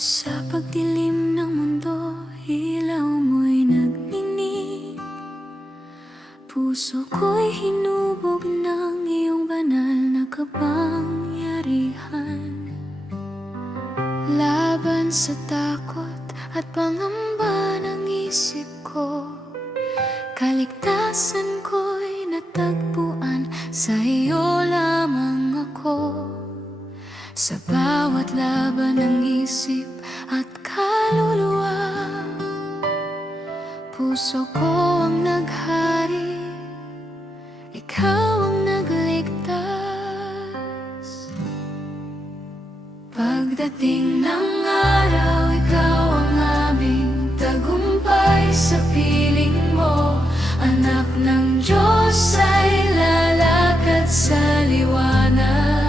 Sa pagdilim ng mundo, ilaw mo'y nagninig. Puso ko'y hinubog ng iyong banal na kapangyarihan. Laban sa takot at pangamba ng isip ko, kaligtasan ko'y natagpuan, sa iyo lamang ako. Sa bawat laban ng isip at kaluluwa, puso ko ang naghari, ikaw ang nagligtas. Pagdating ng araw, ikaw ang aming tagumpay. Sa piling mo, anak ng Diyos ay lalakad sa liwanag.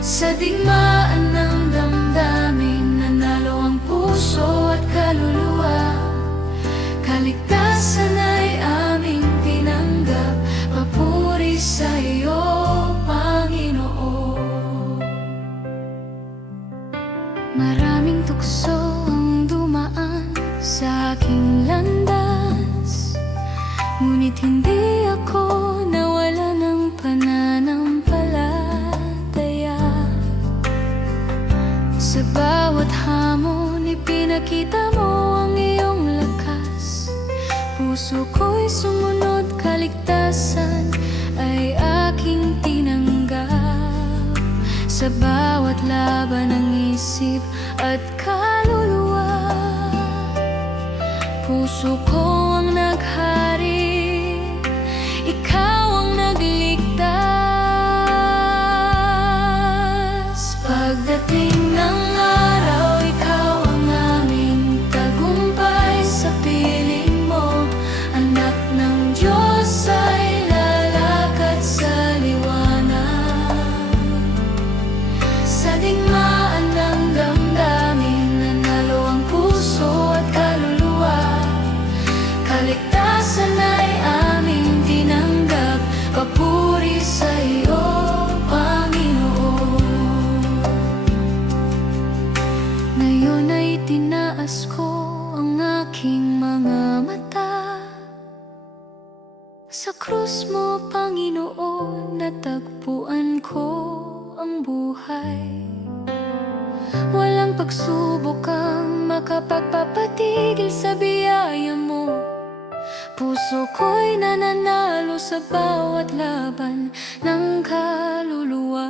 Sa digmaan ng damdamin, nanalo ang puso at kaluluwa. Kaligtasan ay aming tinanggap, papuri sa iyo, Panginoon. Maraming tukso ang dumaan sa aking landas, ngunit hindi ako nawala ng pananampalataya. Sa bawat hamon, ipinakita mo ang iyong lakas. Puso ko'y sumunod, kaligtasan ay aking tinanggap. Sa bawat laban ng isip at kaluluwa, puso ko ang naghari, ikaw ang nagligtas. Pagdating ng araw, ikaw ang aming tagumpay. Sa piling mo, anak ng Diyos ay lalakad sa liwanag. Sa digmaan ng damdamin, nanalo ang puso at kaluluwa. Kaligtasan ay aming tinanggap, papuri sa iyo, Panginoon. Ngayon ay tinaas ko ang aking mga mata. Sa krus mo, Panginoon, natagpuan ko ang buhay. Walang pagsubok ang makapagpapatigil sa biyaya mo. Puso ko'y nananalo sa bawat laban ng kaluluwa.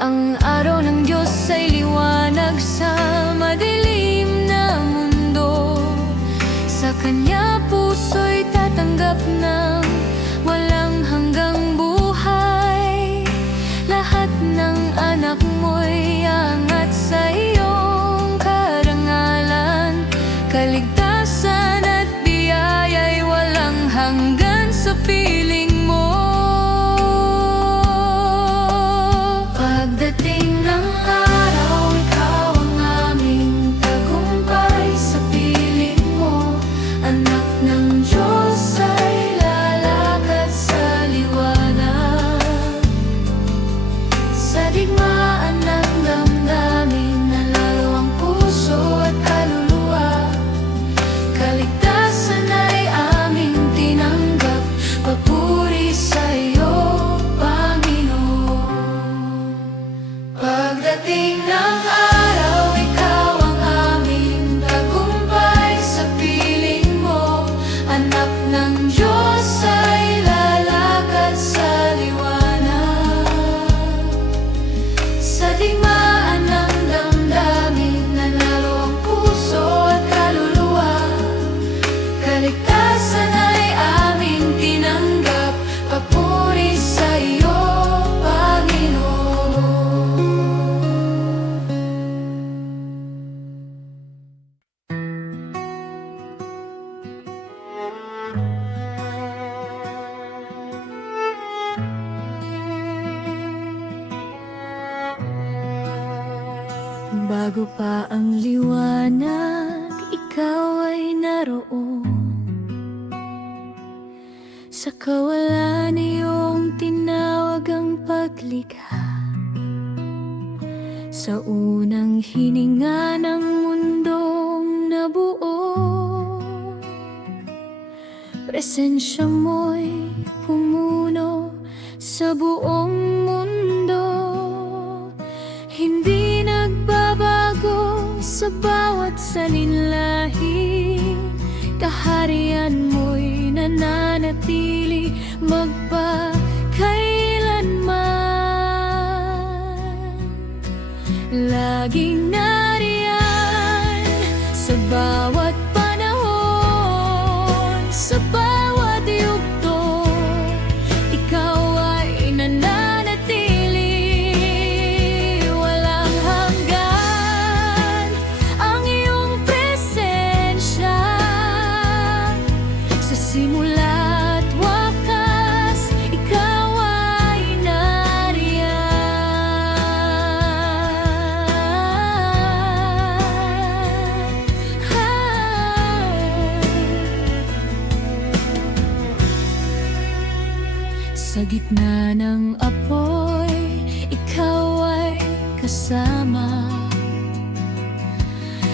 Ang araw ng Diyos ay liwanag sa madilim na mundo. Sa Kanya puso'y tatanggap ng walang hanggang buhay. Lahat ng anak mo'y angat sa iyong karangalan. Kaligtasan at biyaya'y walang hanggan sa piling mo. Pagdating ng araw, ikaw ang aming tagumpay. Sa piling mo, anak ng Diyos ay lalakad sa liwanag. Sa digmaan ng damdamin, nanalo ang puso at kaluluwa. Kaligtasan ay aming tinanggap, papuri sa iyo, Panginoon. Pagdating ng araw, ikaw ang aming tagumpay. Sa piling mo, anak ng Diyos ay lalakad sa liwanag. Sa digmaan ng damdamin, nanalo ang puso at kaluluwa. Kaligtasan ay aming tinanggap, papuri sa iyo, Panginoon. Bago pa ang liwanag, ikaw ay naroon. Sa kawalan iyong tinawag ang paglikha. Sa unang hininga ng mundong nabuo, presensya mo'y pumuno sa buong mundo. Hindi nagbabago sa bawat salinlahi, kaharian mo'y nananatili magpakailanman. Laging nariyan sa bawat panahon, sa bawat yugto, ikaw ay nananatili. Walang hanggan ang iyong presensya, sa simula't wakas, ikaw ay sa gitna ng apoy, ikaw ay kasama.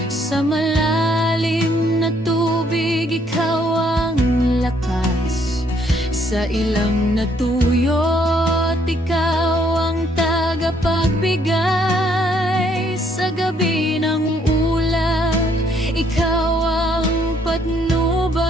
Sa malalim na tubig, ikaw ang lakas. Sa ilang natuyot, ikaw ang tagapagbigay. Sa gabi ng ulap, ikaw ang patnubay.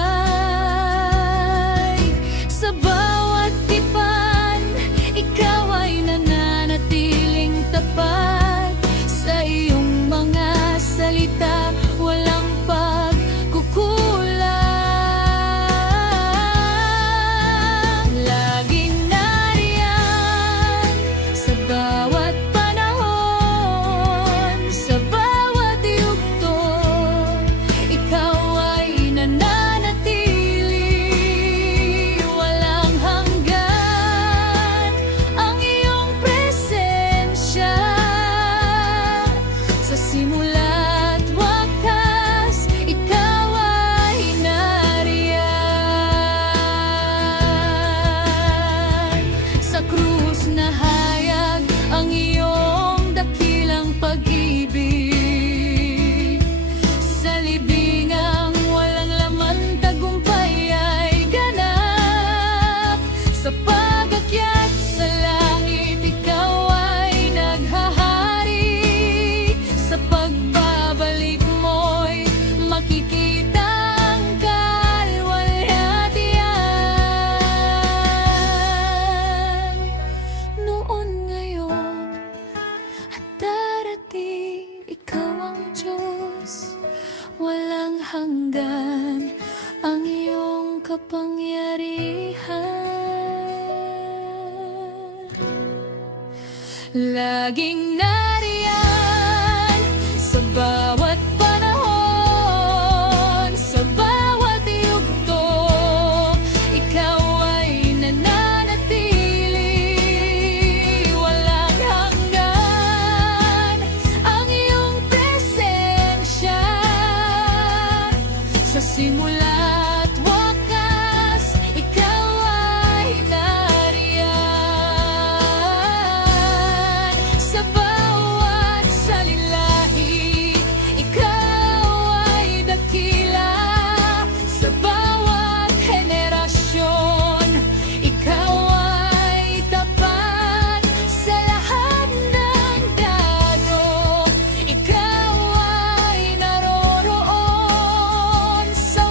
Sa bawat tipan, ikaw ay nananatiling tapat. Sa iyong mga salita, walang pagkukulang. Laging nariyan sa bawat panahon, sa bawat yugto, ikaw ay nananatili. Walang hanggan ang iyong presensya, sa simula't wakas, ikaw ay nariyan. Sa krus nahayag ang iyong dakilang pag-ibig. Sa libingang walang laman, tagumpay ay ganap. Sa pag-akyat sa langit, ikaw ay naghahari. Sa pagbabalik mo'y makikita ang kalwalhatian. Noon, ngayon, at darating, ikaw ang Diyos. Walang hanggan ang iyong kapangyarihan. Laging nariyan sa bawat panahon, sa bawat yugto, ikaw ay nananatili. Walang hanggan ang iyong presensya, sa simula't wakas, ikaw ay nariyan. Sa bawat salinlahi, ikaw ay dakila. Sa bawat henerasyon, ikaw ay tapat. Sa lahat ng dado, ikaw ay naroroon. Sa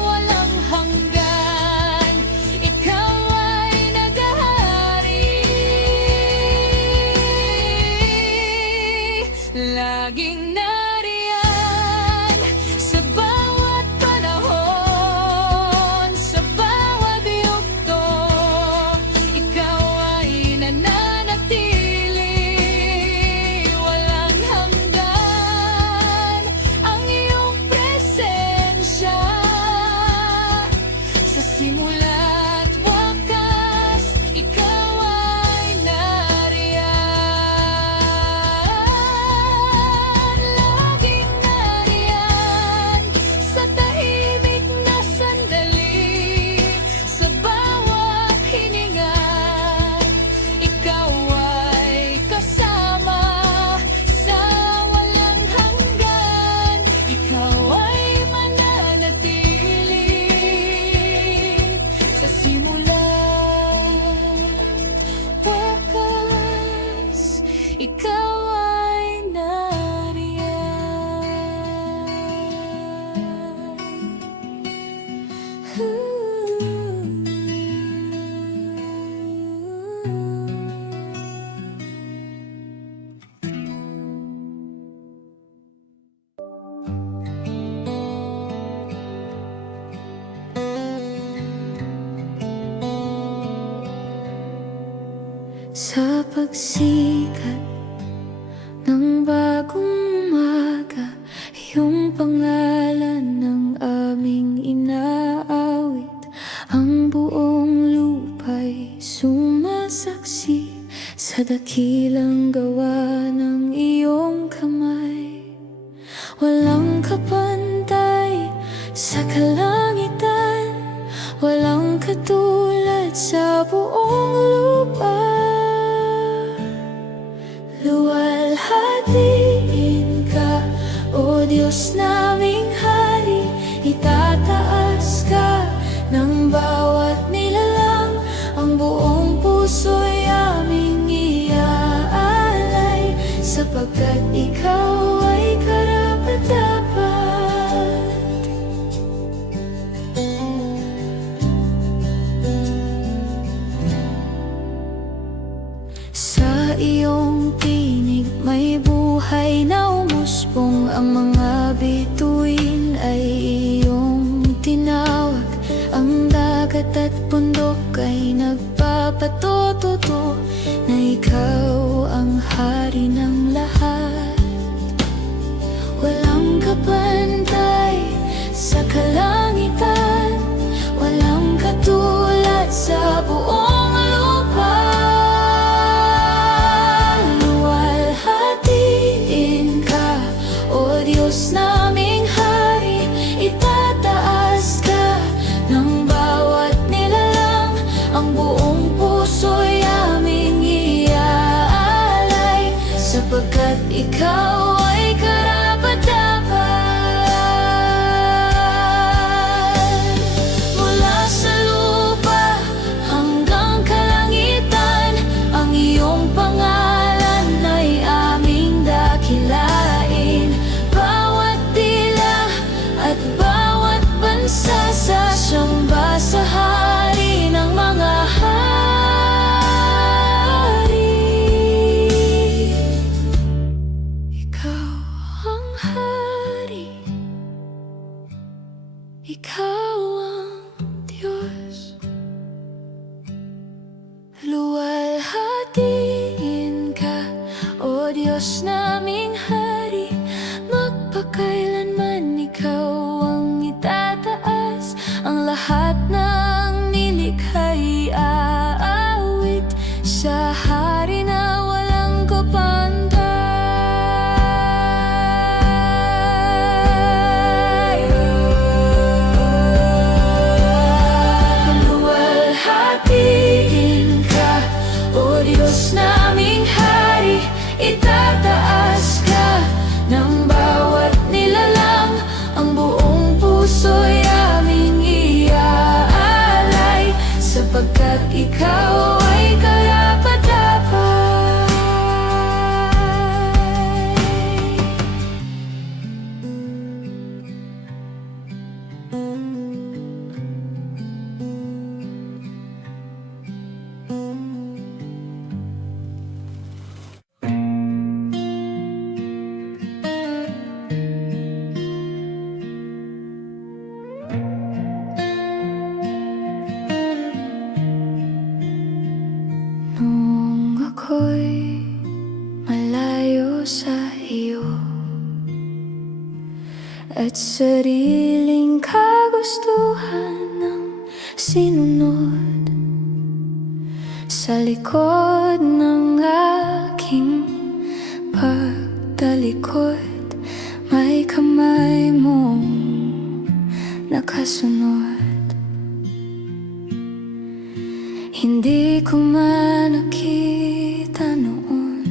pagsikat ng bagong umaga, iyong pangalan ng aming inaawit. Ang buong lupa'y sumasaksi sa dakilang gawa ng iyong kamay. Walang kapantay sa kalangitan, walang katulad sa buong lupa. Luwalhatiin ka, O Diyos naming Hari, itataas ka ng bawat nilalang. Ang buong puso'y aming iaalay, sapagkat ikaw ay karapat-dapat. Sa iyong tinig may buhay na umusbong, ang mga bituin ay iyong tinawag. Ang dagat at bundok ay nagpapatututo na ikaw ang hari ng lahat. Walang kapantay sa kalangitan, walang katulad sa buong lupa. Luwalhatiin ka, O Diyos naming Hari, itataas ka ng bawat nilalang. Ang buong puso'y aming iaalay, sapagkat ikaw ay karapat-dapat. Mula sa lupa hanggang kalangitan, ang iyong pangalan ay aming dakilain. Bawat dila at bawat bansa sasamba sa hari ng mga hari. Ikaw ang hari, ikaw ang Diyos. Luwalhatiin ka, O Diyos naming Hari, magpakailanman ikaw ang itataas. Ang lahat ng nilikha'y aawit sa hari na walang kapantay. Luwalhatiin ka, O Diyos naming Hari, itataas ka ng bawat nilalang. Ang buong puso'y aming iaalay, sapagkat ikaw ay karapat-dapat. Nung ako'y malayo sa iyo at sariling kagustuhan ng sinunod, sa likod ng aking pagtalikod, may kamay mong nakasunod. Hindi ko man nakita noon,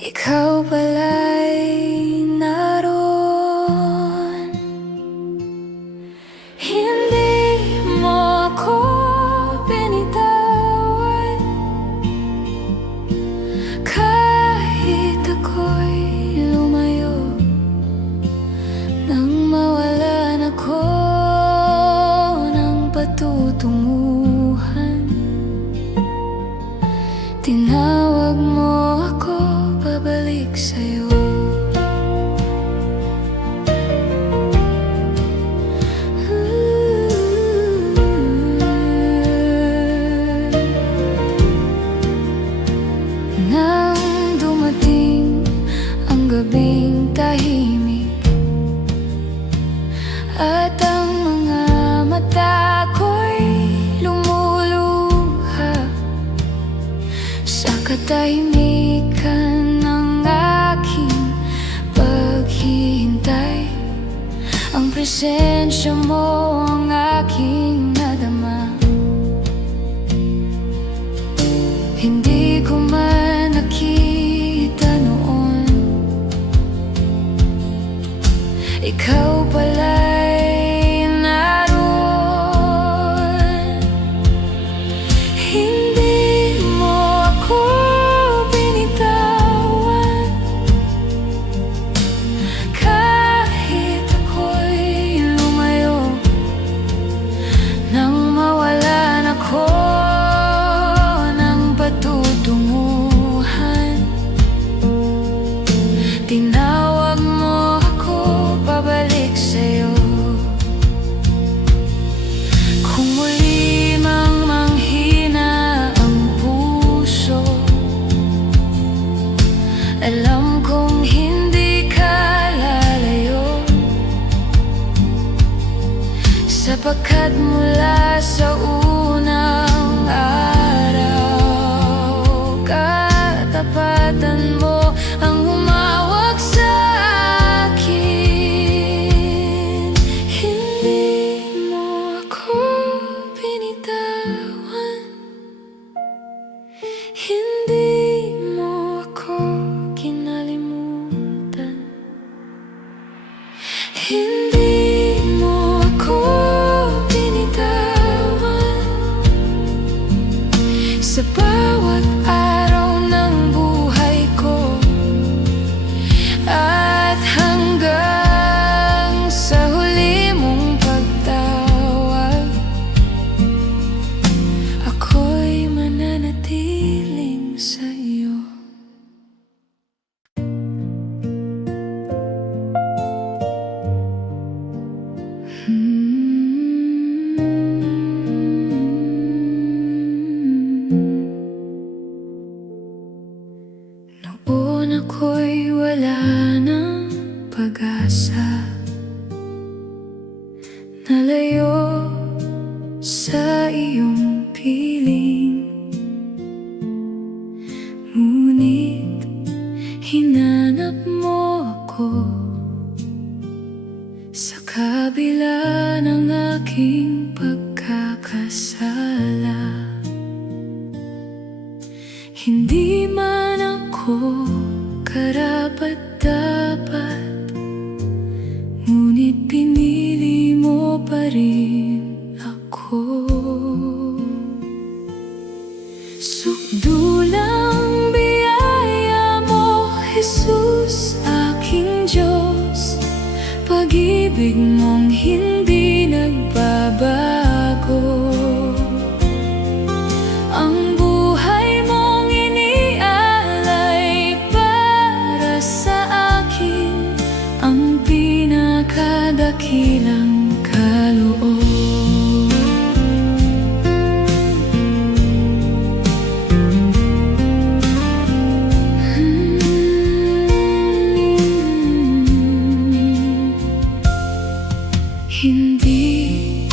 ikaw pala'y naroon. Hindi mo ako binitawan, kahit ako'y lumayo, nang mawalan ako patutunguhan. Tinawag mo ako pabalik sa'yo. gabing tahimik, at ang mga mata ko'y lumuluha sa katahimikan ng aking paghihintay. Ang presensya mo ang aking nadama. Hindi ko man nakita noon, ikaw pala'y naroon. Hindi mo ako binitawan, kahit ako'y lumayo nang mawalan ako ng patutunguhan. Tinawag mo ako pabalik sa'yo. Kung muli mang manghina ang puso, alam kong hindi ka lalayo, sapagkat mula sa unang araw, katapatan mo ang humawak sa akin. Hindi mo ako binitawan, hindi mo ako kinalimutan, hindi mo ako binitawan. Sa bawat araw ng buhay ko, at hanggang sa huli mong pagtawag, ako'y mananatiling sa iyo. Noon ako'y wala ng pag-asa, nalayo sa iyong piling, ngunit hinanap mo ako sa kabila ng aking pagkakasala. Hindi man ako karapat-dapat, ngunit pinili mo pa rin ako. Sukdulang biyaya mo, Jesus, aking Diyos. Pag-ibig mong hindi nagbabago. Ang buhay mong inialay para sa akin, ang pinakadakilang kaloob. Hindi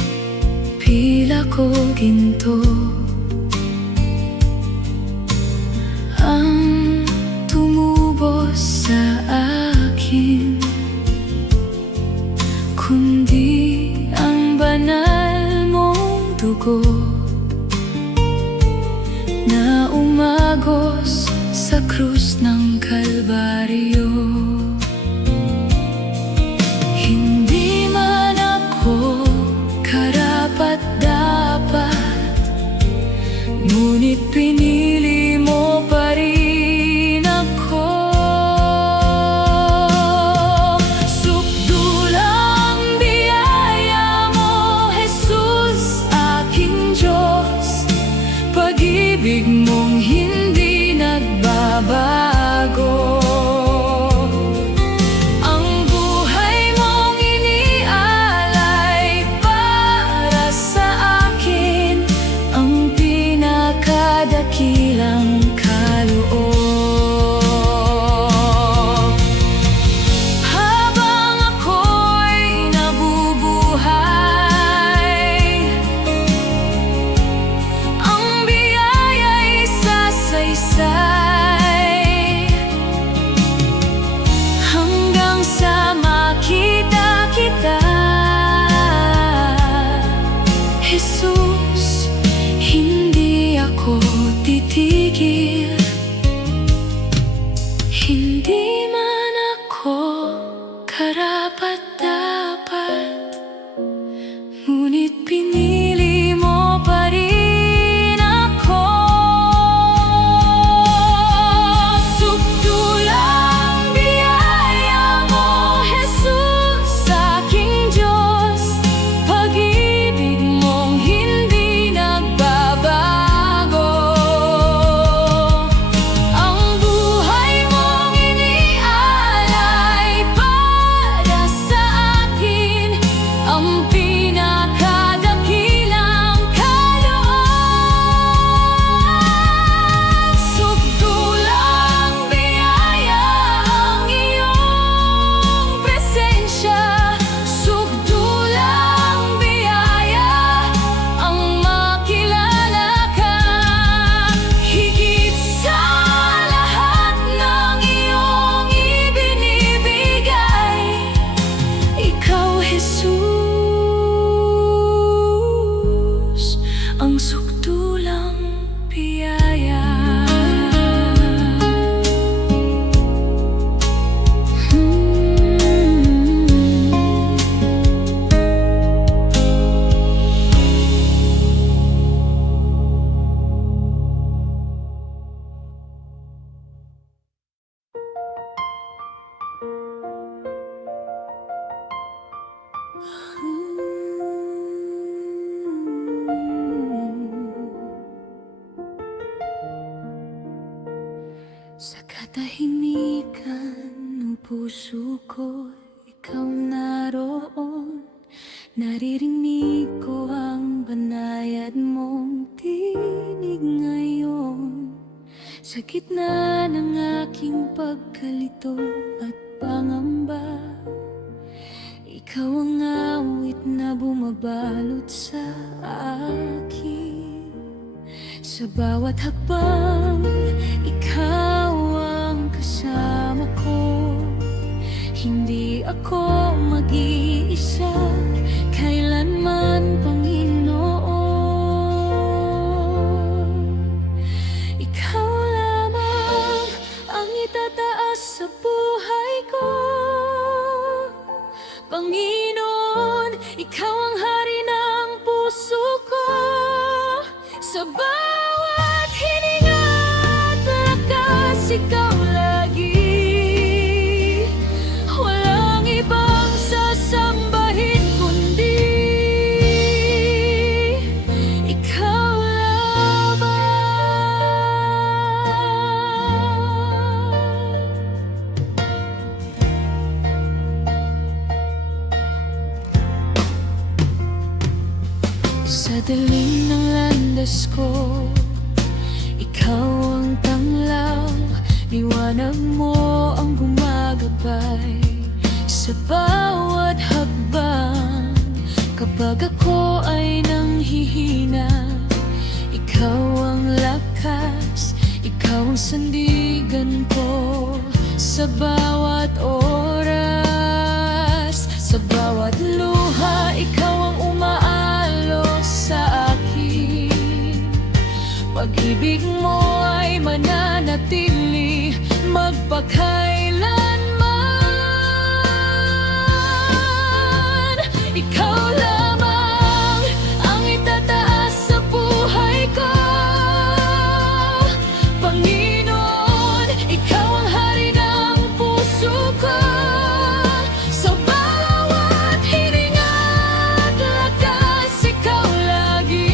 pila ko ginto ang tumubos sa akin, kundi ang banal mong dugo na umagos sa krus ng Kalbaryo. Hindi man ako karapat-dapat, ngunit pinili mo pa rin ako. Sukdulang biyaya mo, Jesus, aking Diyos. katahimikan ng puso ko, ikaw naroon. Naririnig ko ang banayad mong tinig ngayon. Sa gitna ng aking pagkalito at pangamba, ikaw ang awit na bumabalot sa akin. Sa bawat hakbang, ikaw ang kasama ko. Hindi ako mag-iisa kailanman, Panginoon. Ikaw lamang ang itataas sa buhay ko, Panginoon. Ikaw ang hari ng puso ko. Sa bawat hininga at lakas, ikaw lagi. Walang ibang sasambahin kundi ikaw lamang. Sa dilim ng landas ko, ikaw ang tanglaw. Liwanag mo ang gumagabay sa bawat hakbang. Kapag ako ay nanghihina, ikaw ang lakas, ikaw ang sandigan ko. Sa bawat oras, sa bawat luha, ikaw ang umaalok sa akin. Pag-ibig mo ay mananatili magpakailanman. Ikaw lamang ang itataas sa buhay ko, Panginoon. Ikaw ang hari ng puso ko. Sa bawat hininga at lakas, ikaw lagi.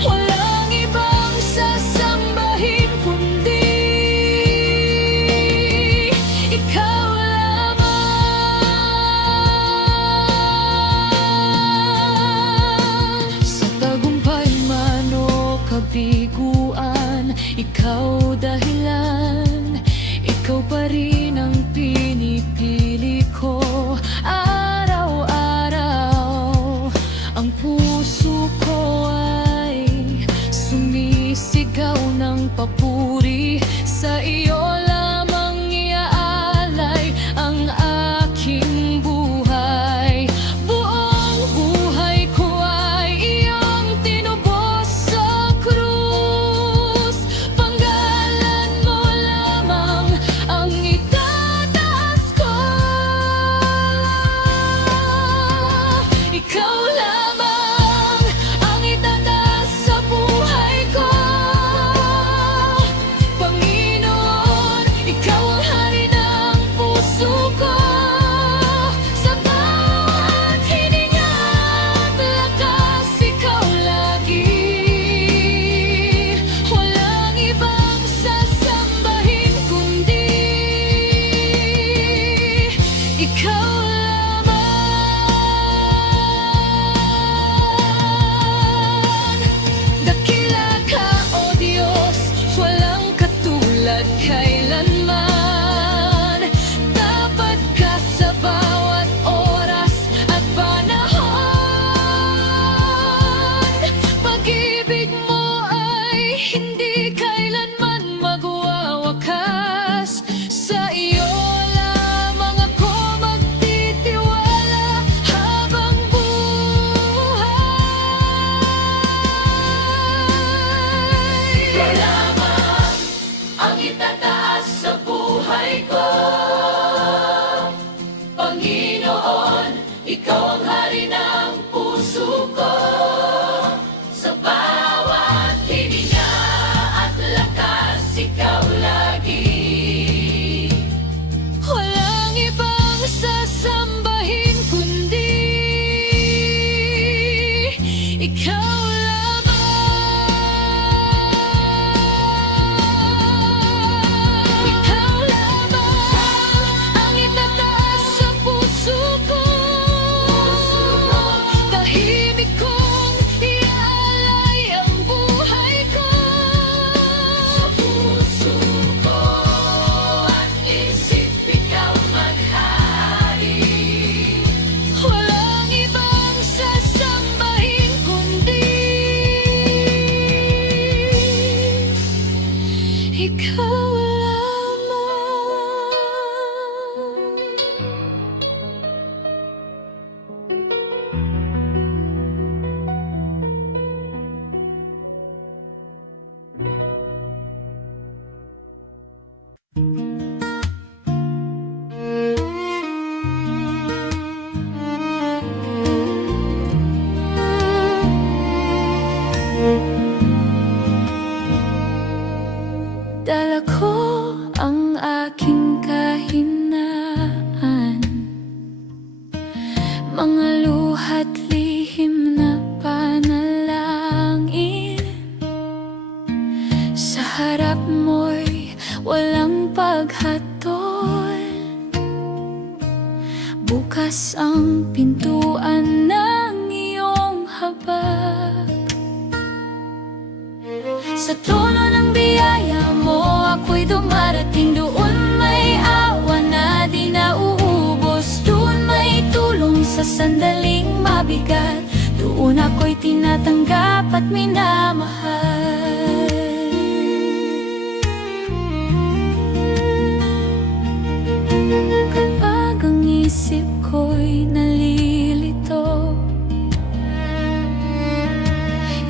Walang ibang sasambahin kundi ikaw lamang. Sa tagumpay man o kabiguan, ikaw dahilan. Ikaw pa rin ang pinipili ko araw-araw. Ang puso ko ay sumisigaw ng papuri. Sa iyo lamang iaalay ang aking buhay. Buong buhay ko ay iyong tinubos sa krus. Panggalan mo lamang ang itataas ko. Ikaw lamang ang itataas sa buhay ko, Panginoon. Ikaw ang hari ng puso ko. Sa bawat hininga at lakas, ikaw lagi. Walang ibang sasambahin kundi ikaw lamang. Dakila ka, O Diyos, walang katulad kailanman. Tapat ka sa bawat oras at panahon. Pag-ibig mo ay hindi kailanman magwawakas. Sa iyo lamang ako magtitiwala habang buhay. Ikaw lamang ang itataas sa buhay ko, Panginoon. Ikaw ang hari ng puso ko. Sa bawat hininga at lakas, ikaw lagi. Walang ibang sasambahin kundi ikaw lamang. aking kahinaan, mga luha't lihim na panalangin. Sa harap mo'y walang paghatol, bukas ang pintuan ng iyong habag. Sa trono ng biyaya mo ako'y dumarating, doon may awa na di nauubos, doon may tulong sa sandaling mabigat, doon ako'y tinatanggap at minamahal. Kapag ang isip ko'y nalilito,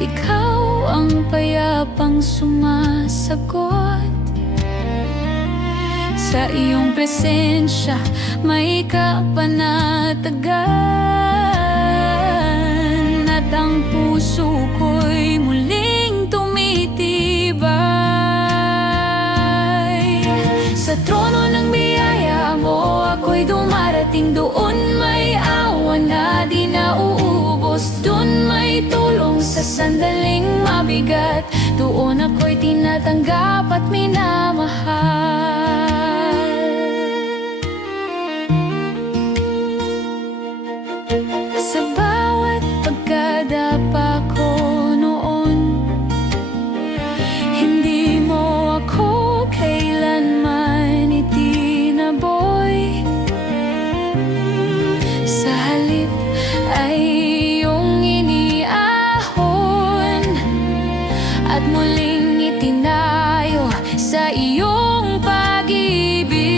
ikaw ang payapang sumasagot. Sa iyong presensya may kapanatagan, at ang puso ko'y muling tumitibay. Sa trono ng biyaya mo ako'y dumarating, doon may awa na di nauubos, doon may tulong sa sandaling mabigat, doon ako'y tinatanggap at minamahal. Sa bawat pagkadapa ko noon, hindi mo ako kailanman itinaboy. Sa halip ay iyong iniahon at muling itinayo sa iyong pag-ibig.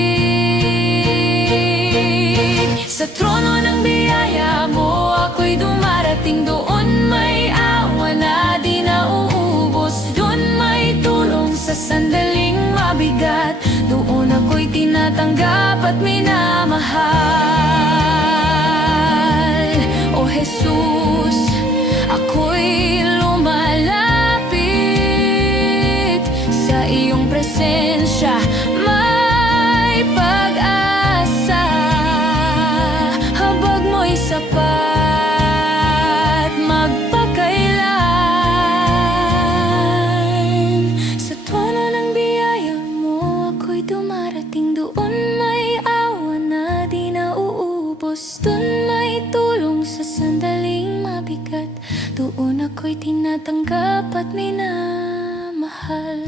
Sa trono ng biyaya mo ako'y dumarating, doon may awa na di nauubos, doon may tulong sa sandaling mabigat, doon ako'y tinatanggap at minamahal. O Jesus, ako'y lumalapit sa iyong presensya, may pag-asa, habag mo'y sapat magpakailan. Sa trono ng biyaya mo ako'y dumarating, doon may awa na di nauubos, doon may tulong sa sandaling mabigat, doon ako'y tinatanggap at minamahal.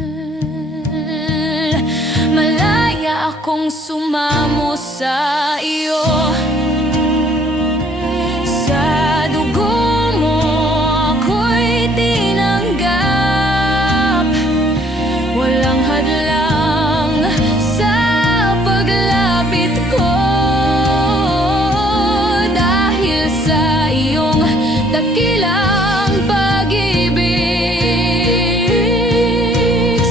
Malaya akong sumamo sa iyo, sa dugo mo ako'y tinanggap, walang hadlang sa paglapit ko, dahil sa iyong dakilang pag-ibig.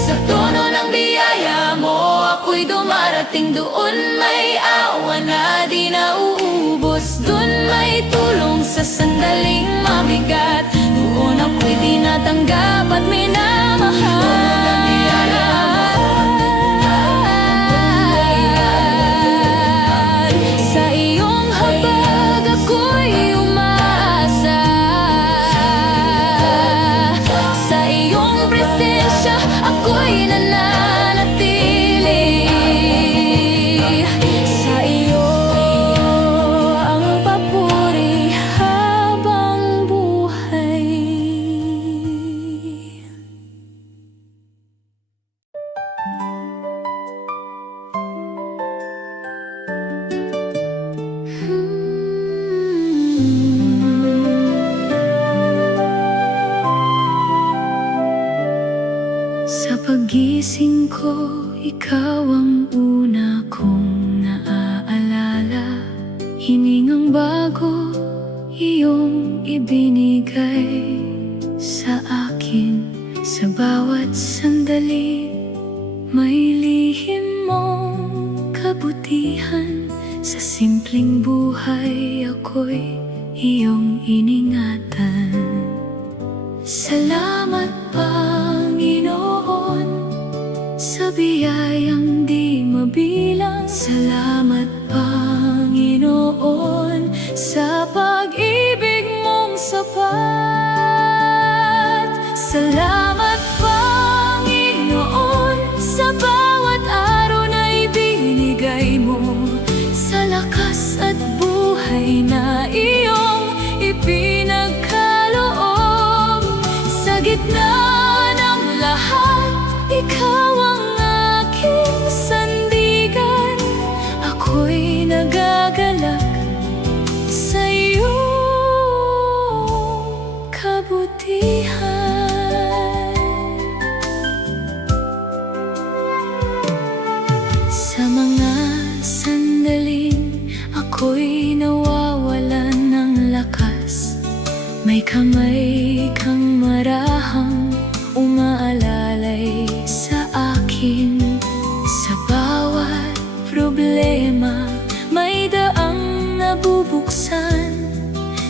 Sa trono ng biyaya mo ako'y dumarating, doon may awa na di nauubos, doon may tulong sa sandaling mabigat, doon ako'y tinatanggap at minamahal. Sa iyong habag ako'y umaasa, sa iyong presensya ako'y nananatili, sa iyo ang papuri habang buhay. Sa pagising ko, ikaw ang una kong naaalala, hiningang bago iyong ibinigay sa akin. Sa bawat sandali may lihim mong kabutihan, sa simpleng buhay ako'y iyong iningatan. Salamat Panginoon sa biyayang di mabibigay. Salamat, Panginoon, sa pag-ibig mong sapat. Salamat, Panginoon, sa bawat araw na ibinigay mo, sa lakas at buhay na iyong ipinagkaloob. Sa gitna ng lahat, ikaw ang aking sandigan. Ako'y nagagalak sa iyong kabutihan. Sa mga sandaling ako'y nawawalan ng lakas, may kamay kang marahang umaalalay sa akin. Sa bawat problema, may daang nabubuksan.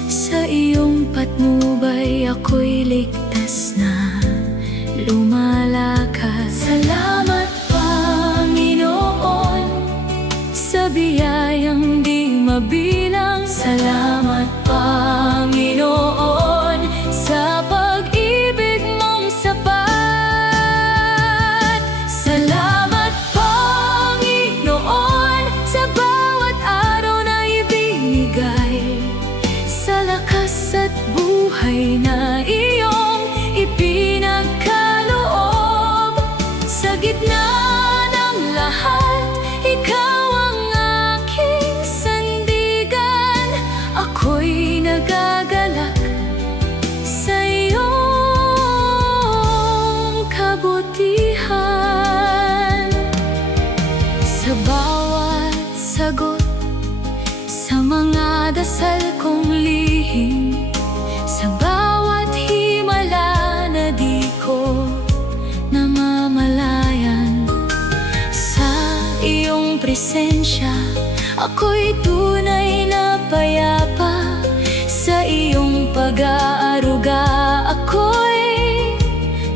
Sa iyong patnubay, ako'y ligtas na lumalakas. Salamat, Panginoon, sa biyayang di mabilang. Salamat, Panginoon, sa pag-ibig mong sapat. Salamat, Panginoon, sa bawat araw na ibinigay, sa lakas at buhay na iyong ipinagkaloob. Sa gitna ng lahat, ikaw ang aking sandigan. Ako'y nagagalak sa iyong kabutihan. Sa bawat sagot, sa mga dasal kong lihim, sa bawat himala na di ko namamalayan, sa iyong presensya, ako'y tunay na payapa. Sa iyong pag-aaruga, ako'y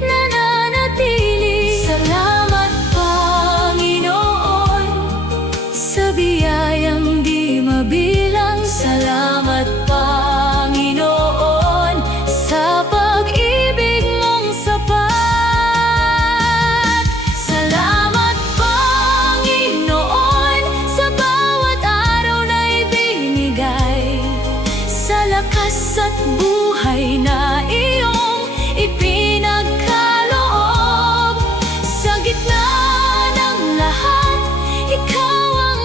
nananatili. Salamat, Panginoon, sa biyayang di mabilang. Salamat, Panginoon, sa pag-ibig mong sapat. Salamat, Panginoon, sa bawat araw na ibinigay, sa lakas at buhay na iyong ipinagkaloob. Sa gitna ng lahat, ikaw ang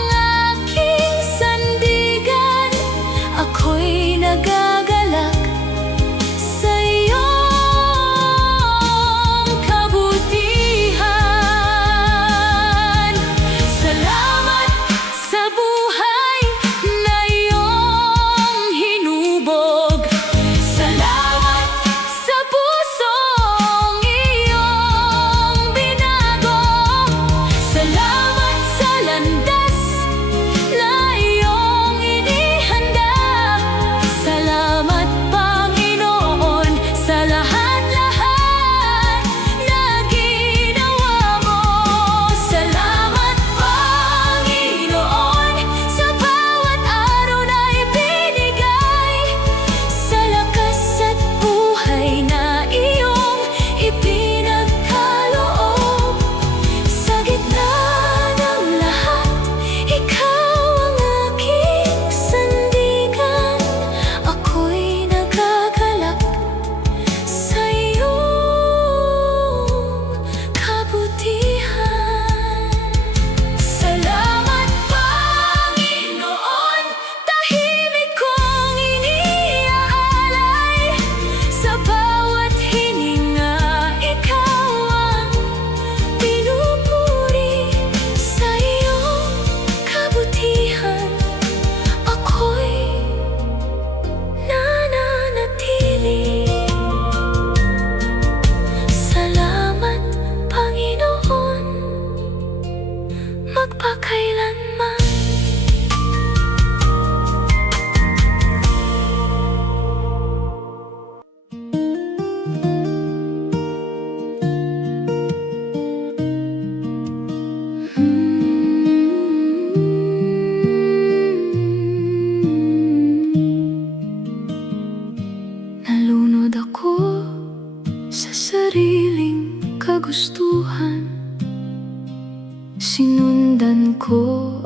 aking sandigan. Ako'y nagagalak sa iyong kabutihan. Salamat sa buhay na iyong hinubog.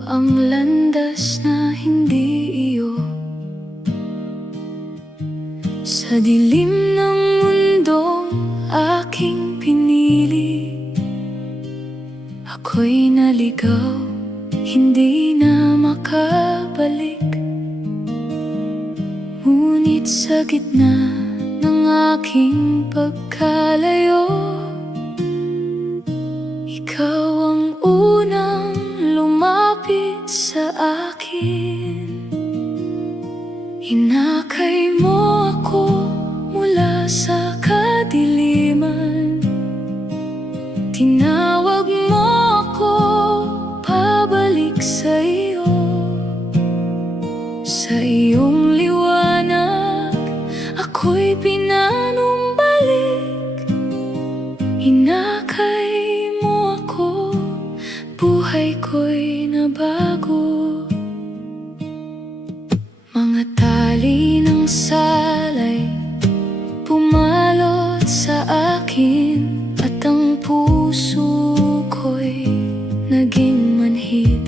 ang landas na hindi iyo. Sa dilim ng mundong aking pinili, ako'y naligaw, hindi na makabalik. Ngunit sa gitna ng aking pagkalayo, ikaw ang unang lumapit sa akin. Hinakay mo ako mula sa kadiliman, tinawag mo ako pabalik sa iyo. Sa iyong liwanag, ako'y pinanumbalik. Hinakay mo ako, buhay ko'y nabago. Mga tali ng salay pumalot sa akin, at ang puso ko'y naging manhid.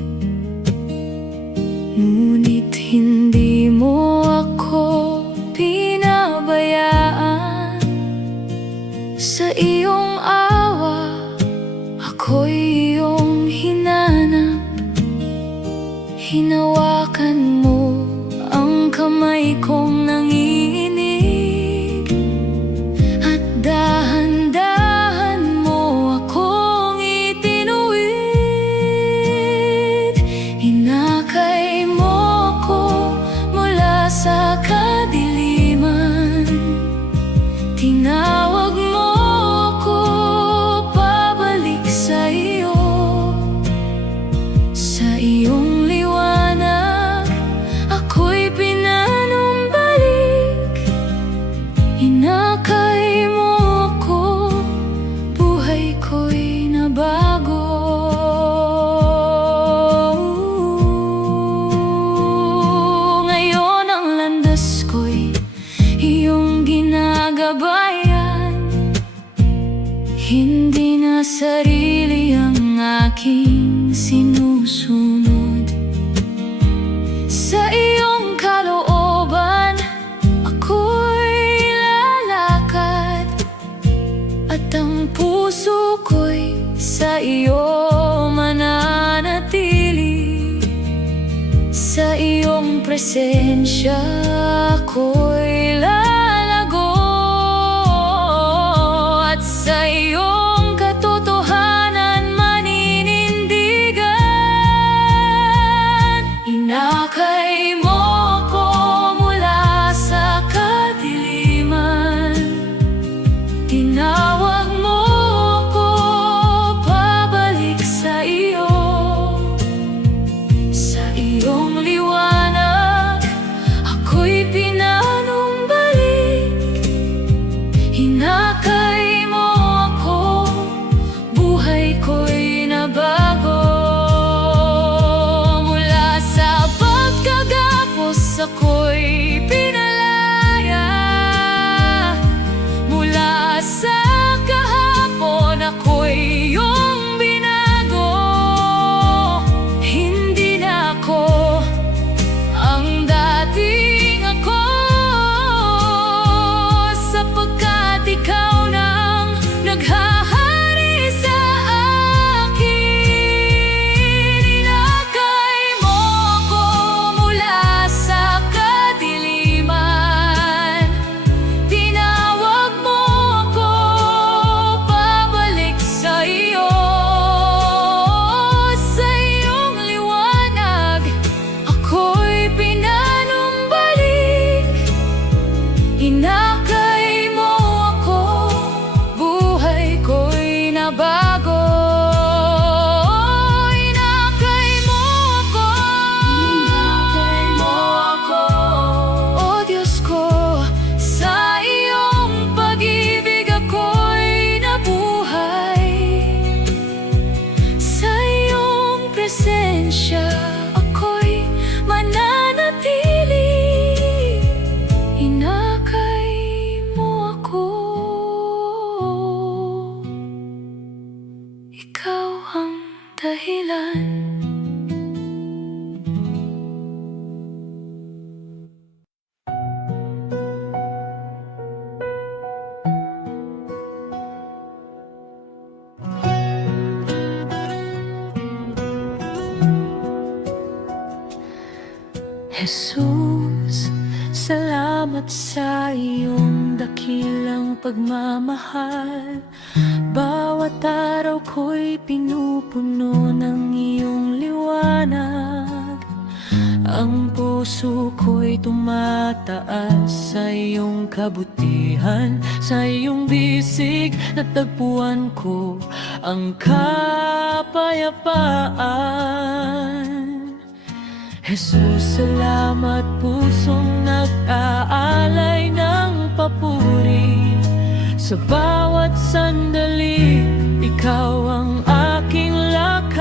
Ngunit hindi mo ako pinabayaan. Sa iyong awa, ako'y iyong hinanap. Hinawakan mo ang kamay kong nanginginig, at dahan-dahan mo akong itinuwid. Hinakay mo ako mula sa kadiliman, tinawag mo ako pabalik sa iyo. Sa iyong liwanag, ako'y pinanumbalik. Hinakay mo ako, buhay ko'y nabago. Ngayon ang landas ko'y iyong ginagabayan. Hindi na sarili ang aking sinusunod. Sa iyong kalooban, ako'y lalakad, at ang puso ko'y sa iyo mananatili. Sa iyong presensya ako'y lalago, at sa iyong katotohanan maninindigan. Hinakay mo ako mula sa kadiliman, tinawag mo ako pabalik sa iyo. Sa iyong liwanag, ako'y pinanumbalik. Hinakay mo ako, buhay ko'y nabago. Mula sa pagkagamit Jesus, salamat sa iyong dakilang pagmamahal. Bawat araw ko'y pinupuno ng iyong liwanag. Ang puso ko'y tumataas sa iyong kabutihan. Sa iyong bisig natagpuan ko ang kapayapaan. Jesus, salamat, pusong nag-aalay ng papuri. Sa bawat sandali, ikaw ang aking lakas.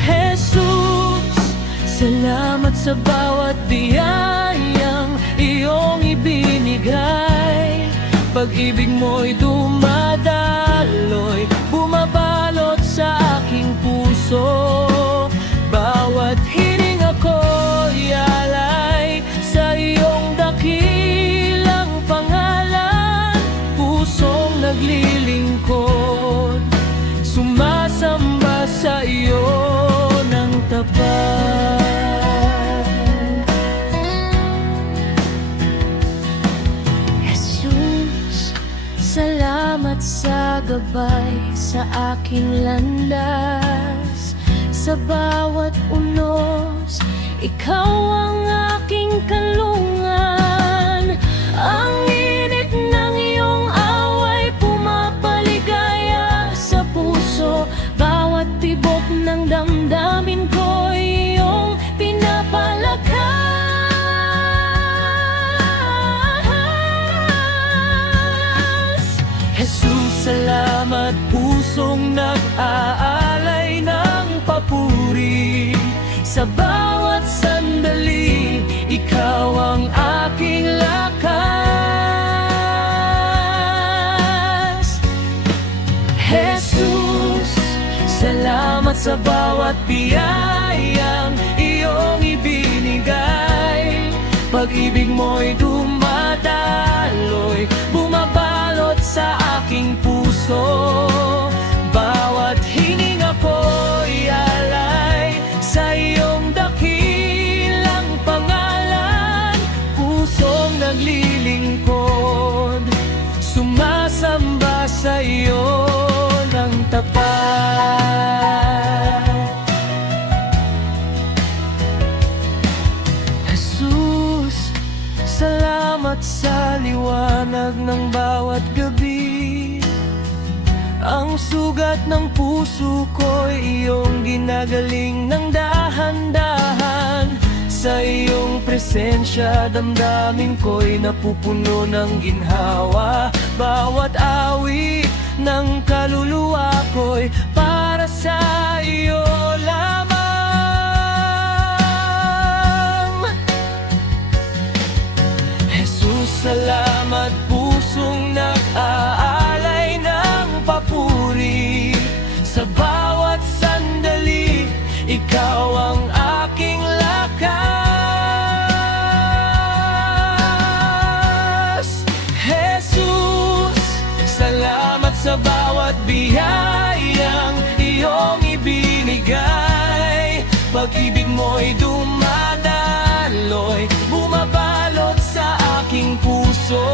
Jesus, salamat sa bawat biyayang iyong ibinigay. Pag-ibig mo'y dumadaloy, bumabalot sa aking puso. Bawat hininga ko'y alay sa iyong dakilang pangalan. Pusong naglilingkod, sumasamba sa iyo ng tapat. Salamat sa gabay sa aking landas. Sa bawat unos, ikaw ang aking kalungan. Ang init ng iyong away pumapaligaya sa puso. Bawat tibok ng damdamin ko iyong pinapalakas. Jesus, salamat, pusong nag-aalay ng papuri. Sa bawat sandali, ikaw ang aking lakas. Jesus, salamat sa bawat biyayang iyong ibinigay. Pag-ibig mo'y dumadaloy, bumabalot sa aking puso. Bawat hininga ko'y alay sa iyong dakilang pangalan. Pusong naglilingkod, sumasamba sa iyo ng tapat. Jesus, salamat sa liwanag ng bawat gabi. Ang sugat ng puso ko'y iyong ginagaling ng dahan-dahan. Sa iyong presensya, damdamin ko'y napupuno ng ginhawa. Bawat awit ng kaluluwa ko'y para sa iyo lamang. Jesus, salamat, pusong nag-aalay ng papuri. Sa bawat sandali, ikaw ang aking lakas. Jesus, salamat sa bawat biyayang iyong ibinigay. Pag-ibig mo'y dumadaloy, bumabalot sa aking puso.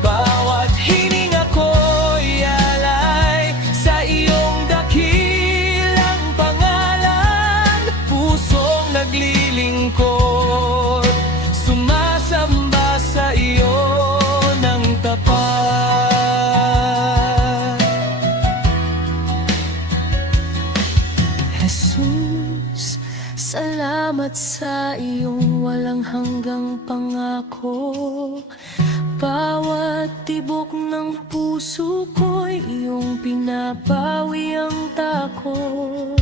Bawat hininga ko'y alay sa iyong dakilang pangalan. Pusong naglilingkod, sumasamba sa iyo ng tapat. Jesus, salamat sa iyong walang hanggang pangako. Bawat tibok ng puso ko'y iyong pinapawi ang takot.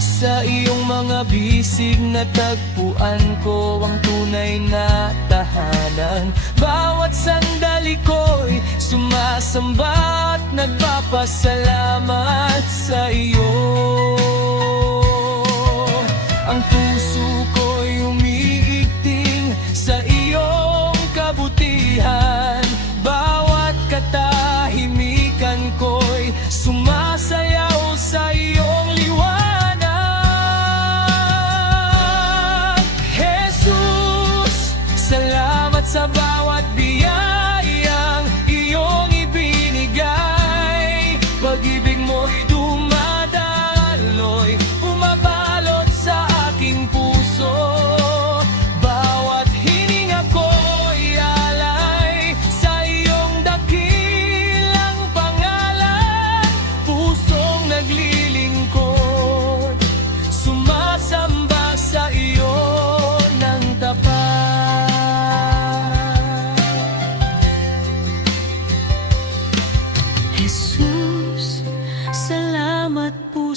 Sa iyong mga bisig natagpuan ko ang tunay na tahanan. Bawat sandali ko'y sumasamba at nagpapasalamat sa iyo. Ang puso ko'y umiigting sa iyong kabutihan. Bawat katahimikan ko'y sumasayaw sa iyong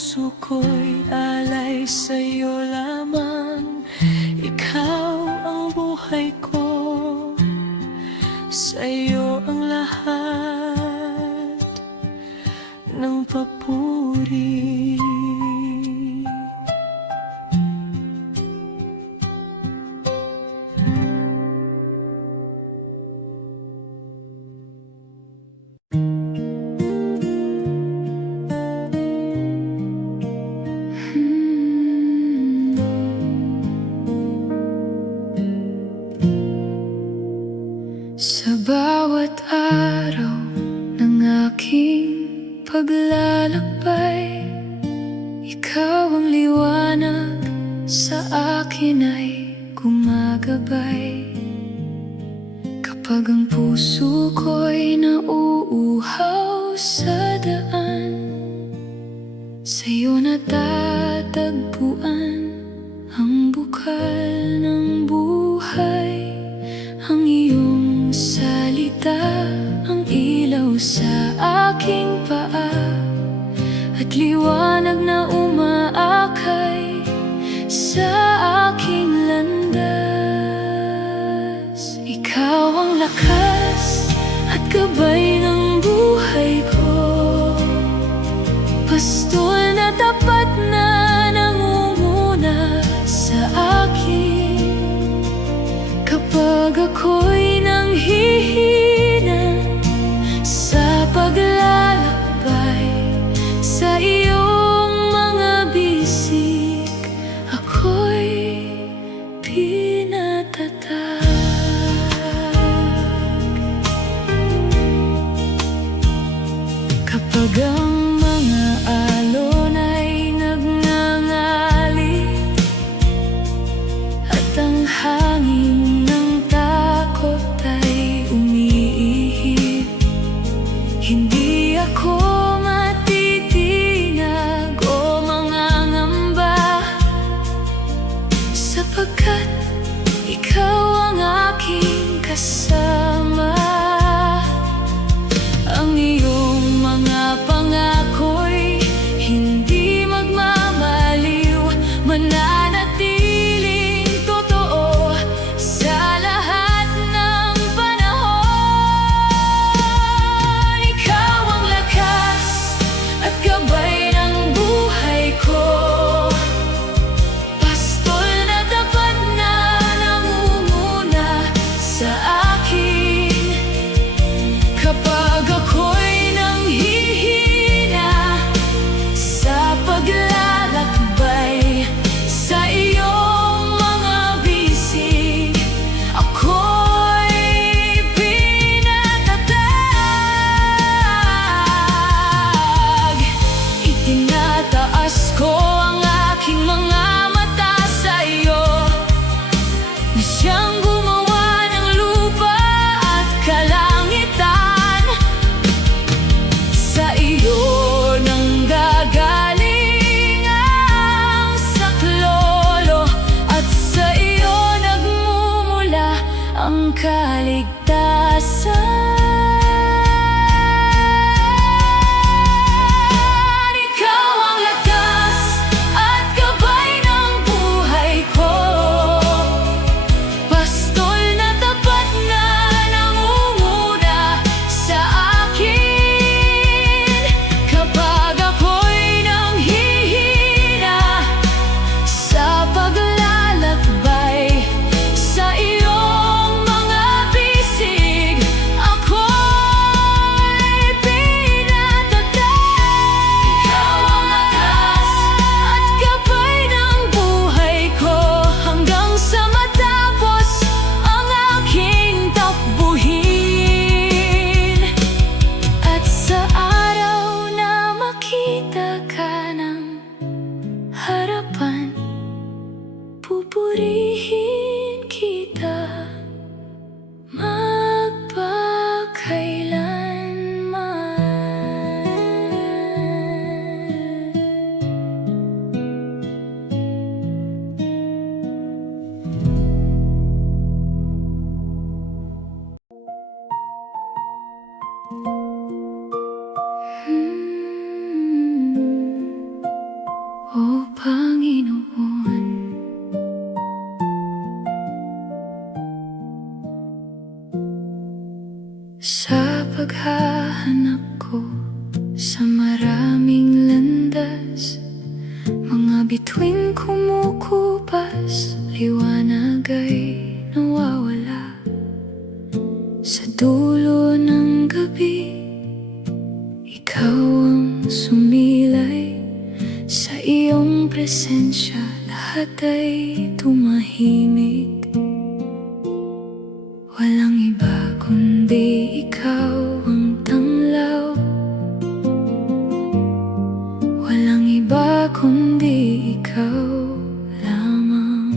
puso ko'y alay sa'yo lamang. Ikaw ang buhay ko, sa'yo ang lahat ng papuri. Sa bawat araw ng aking paglalakbay, ikaw ang liwanag sa akin ay gumagabay. Kapag ang puso ko'y nauuhaw sa daan, sa'yo natatagpuan ang bukal ng buhay. Ang iyong salita, ang ilaw sa aking paa, at liwanag na umaakay sa aking landas. Ikaw ang lakas at gabay ng buhay ko, pastol na tapat na nangunguna sa akin. Kapag ako'y nanghihina sa paglalakbay, sa iyong mga bisig ako'y pinatatag. Kapag ang mga alon ay nagngangalit at ang hangin ng takot ay umiihip, hindi ako matitinag o mangangamba, sapagkat ikaw ang aking kasama. Ang iyong mga pangako'y hindi magmamaliw, mananatiling totoo sa lahat ng panahon. Ikaw ang lakas at gabay ng buhay ko, pastol na tapat na nangunguna sa akin. Kapag ako'y nanghihina sa paglalakbay, sa iyong mga bisig ako'y pinatatag. iyong presensya, lahat ay tumahimik. Walang iba kundi ikaw ang tanglaw. Walang iba kundi ikaw lamang.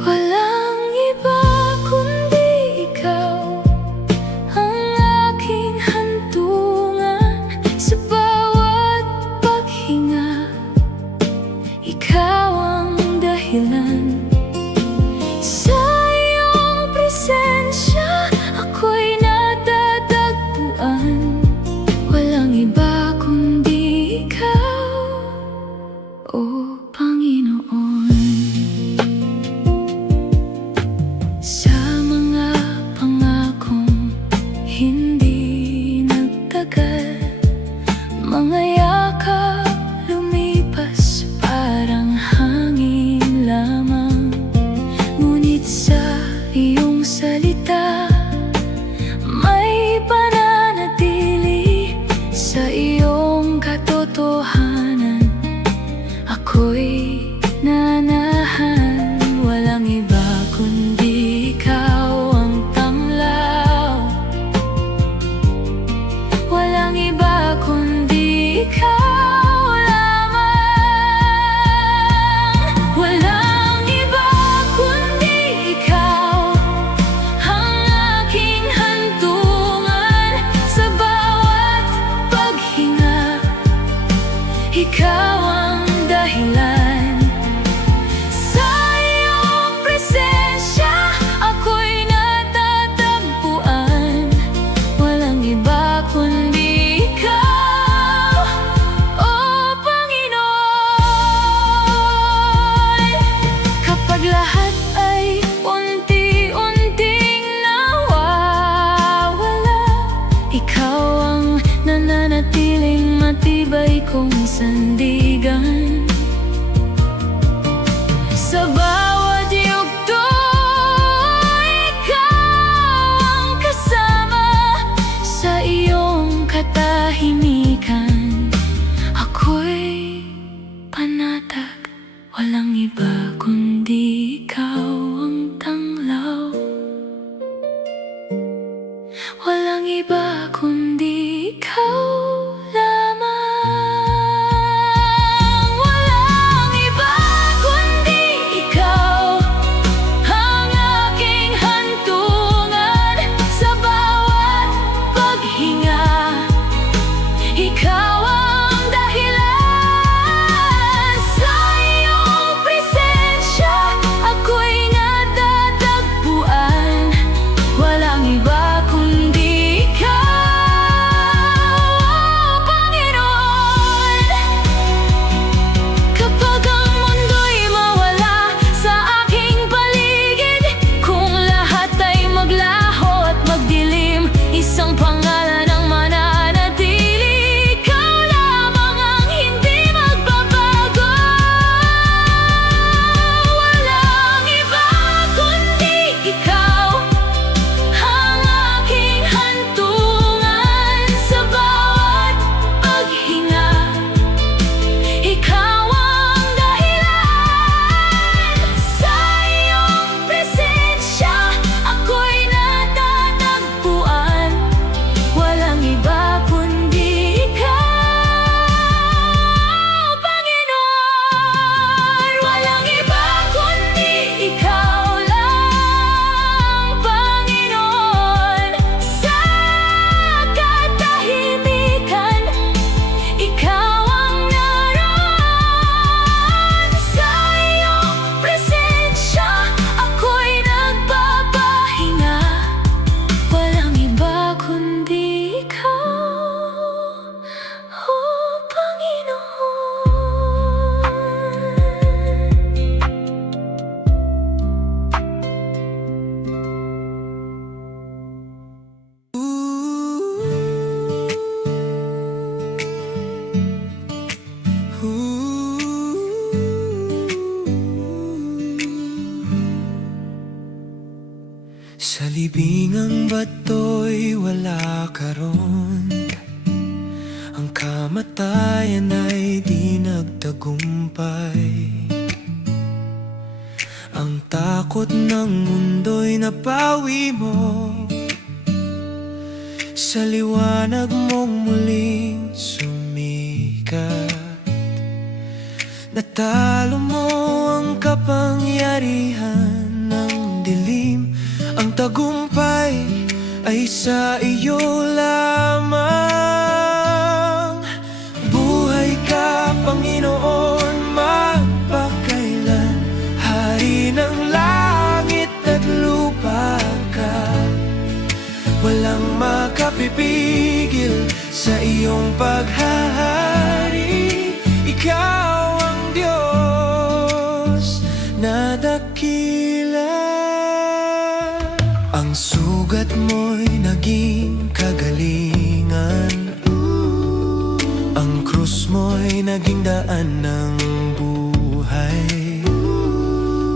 Walang iba kundi ikaw ang aking hantungan sa bawat paghinga. Ikaw ang dahilan. Sa iyong presensya ako'y natatagpuan. Walang iba kundi ikaw, O Panginoon. Sa mga pangakong hindi nagtagal, mga yakap lumipas parang hangin lamang. Ngunit sa iyong salita may pananatili. Sa iyong katotohanan ako'y nanahan. Walang iba kundi ikaw ang tanglaw. Walang iba kundi ikaw lamang. Walang iba kundi ikaw ang aking hantungan sa bawat paghinga. Ikaw ang dahilan. Sa iyong presensya ako'y natatagpuan. Walang iba kundi ikaw, O Panginoon. Kapag lahat ay unti-unting nawawala, ikaw ang nananatiling matibay kong sandigan. Sa bawat yugto ikaw ang kasama. Sa iyong katahimikan ako'y panatag. Walang iba kundi ikaw ang tanglaw. Walang iba kundi ikaw lamang. Walang iba kundi ikaw ang aking hantungan sa bawat paghinga. Ikaw ang dahilan. Sa iyong presensya ako'y natatagpuan. Walang iba kundi ikaw, O Panginoon. Kapag ang mundo'y mawala sa aking paligid, kung lahat ay maglaho at magdilim, isang pangalan ang mananatili. Ikaw lamang ang hindi magbabago. Walang iba kundi ikaw ang aking hantungan sa bawat paghinga. Ikaw ang dahilan. Sa iyong presensya ako'y natatagpuan. Walang iba kundi ikaw, Panginoon. Walang iba kundi ikaw lang, Panginoon. Sa katahimikan ikaw ang naroon. Sa iyong presensya ako'y nagpapahinga. Walang iba kundi ikaw, O Panginoon. Sa libingang bato'y wala ka ron. Ang kamatayan ay di nagtagumpay. Ang takot ng mundo'y napawi mo sa liwanag mong muling sumikat. Natalo mo ang kapangyarihan ng dilim. Ang tagumpay ay sa iyo lamang. Buhay ka, Panginoon, magpakailan. Hari ng langit at lupa ka. Walang makapipigil sa iyong paghahari. Ikaw ang Diyos na dakila. Ang sugat mo'y naging kagalingan. Ang krus mo'y naging daan ng buhay.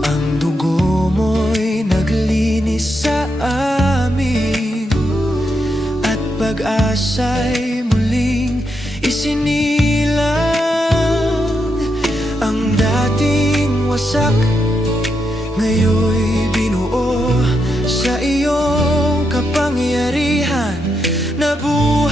Ang dugo mo'y naglinis sa amin. At pag-asa'y muling isinilang. Ang dating wasak ngayon'y binuo sa iyong kapangyarihan na buhay.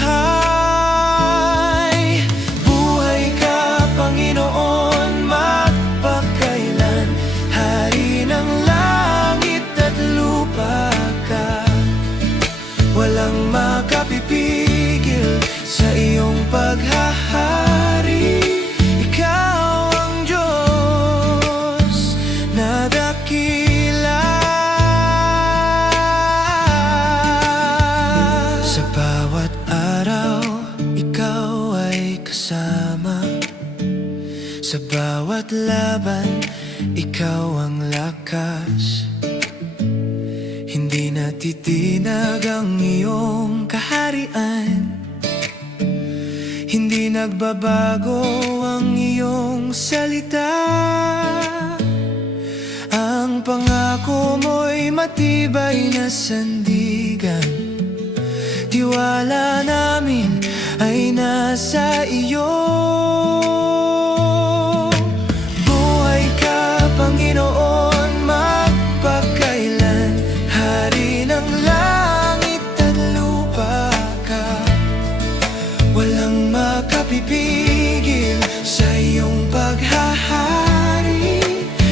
Buhay ka, Panginoon, magpakailan. Hari ng langit at lupa ka. Walang makapipigil sa iyong paghahari. Ikaw ang Diyos na dakila. Sa bawat araw, ikaw ay kasama. Sa bawat laban, ikaw ang lakas. Hindi natitinag ang iyong kaharian. Hindi nagbabago ang iyong salita. Ang pangako mo'y matibay na sandigan. Tiwala namin ay nasa iyo. Buhay ka, Panginoon, magpakailan. Hari ng langit at lupa ka. Walang makapipigil sa iyong paghahari.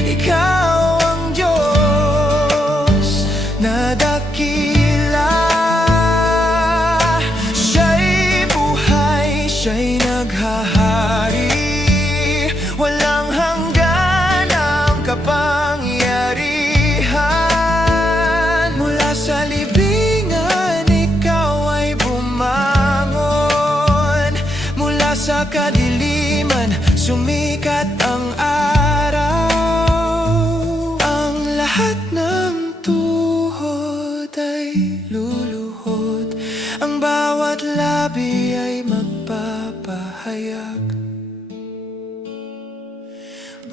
Ikaw ang Diyos na dakila. Siya'y buhay, siya'y naghahari. Walang hanggan ang kapangyarihan. Mula sa libingan, ikaw ay bumangon. Mula sa kadiliman, sumikat ang araw. Ang lahat ng tuhod ay luluhod. Ang bawat labi ay magpapahayag.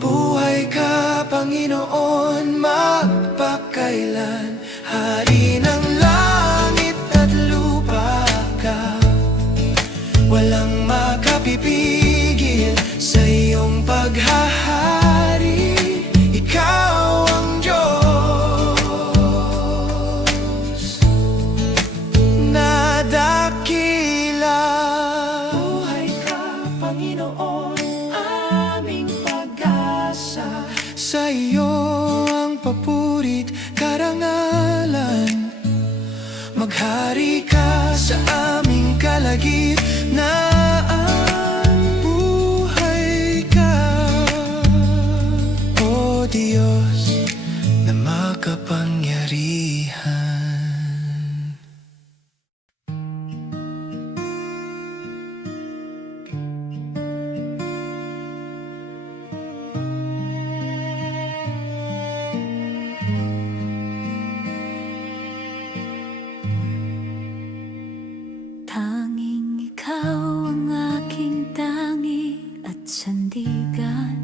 Buhay ka, Panginoon, magpakailan. Hari ng langit at lupa ka. Walang makapipigil sa iyong paghahari. Ikaw ang Diyos na dakila. Buhay ka, Panginoon, aming pag-asa. Sa iyo ang papurit, karangalan. Maghari ka sa aming kalagitnaan. Buhay ka, O Diyos na makapangyarihan. Tanging ikaw ang aking tangi at sandigan.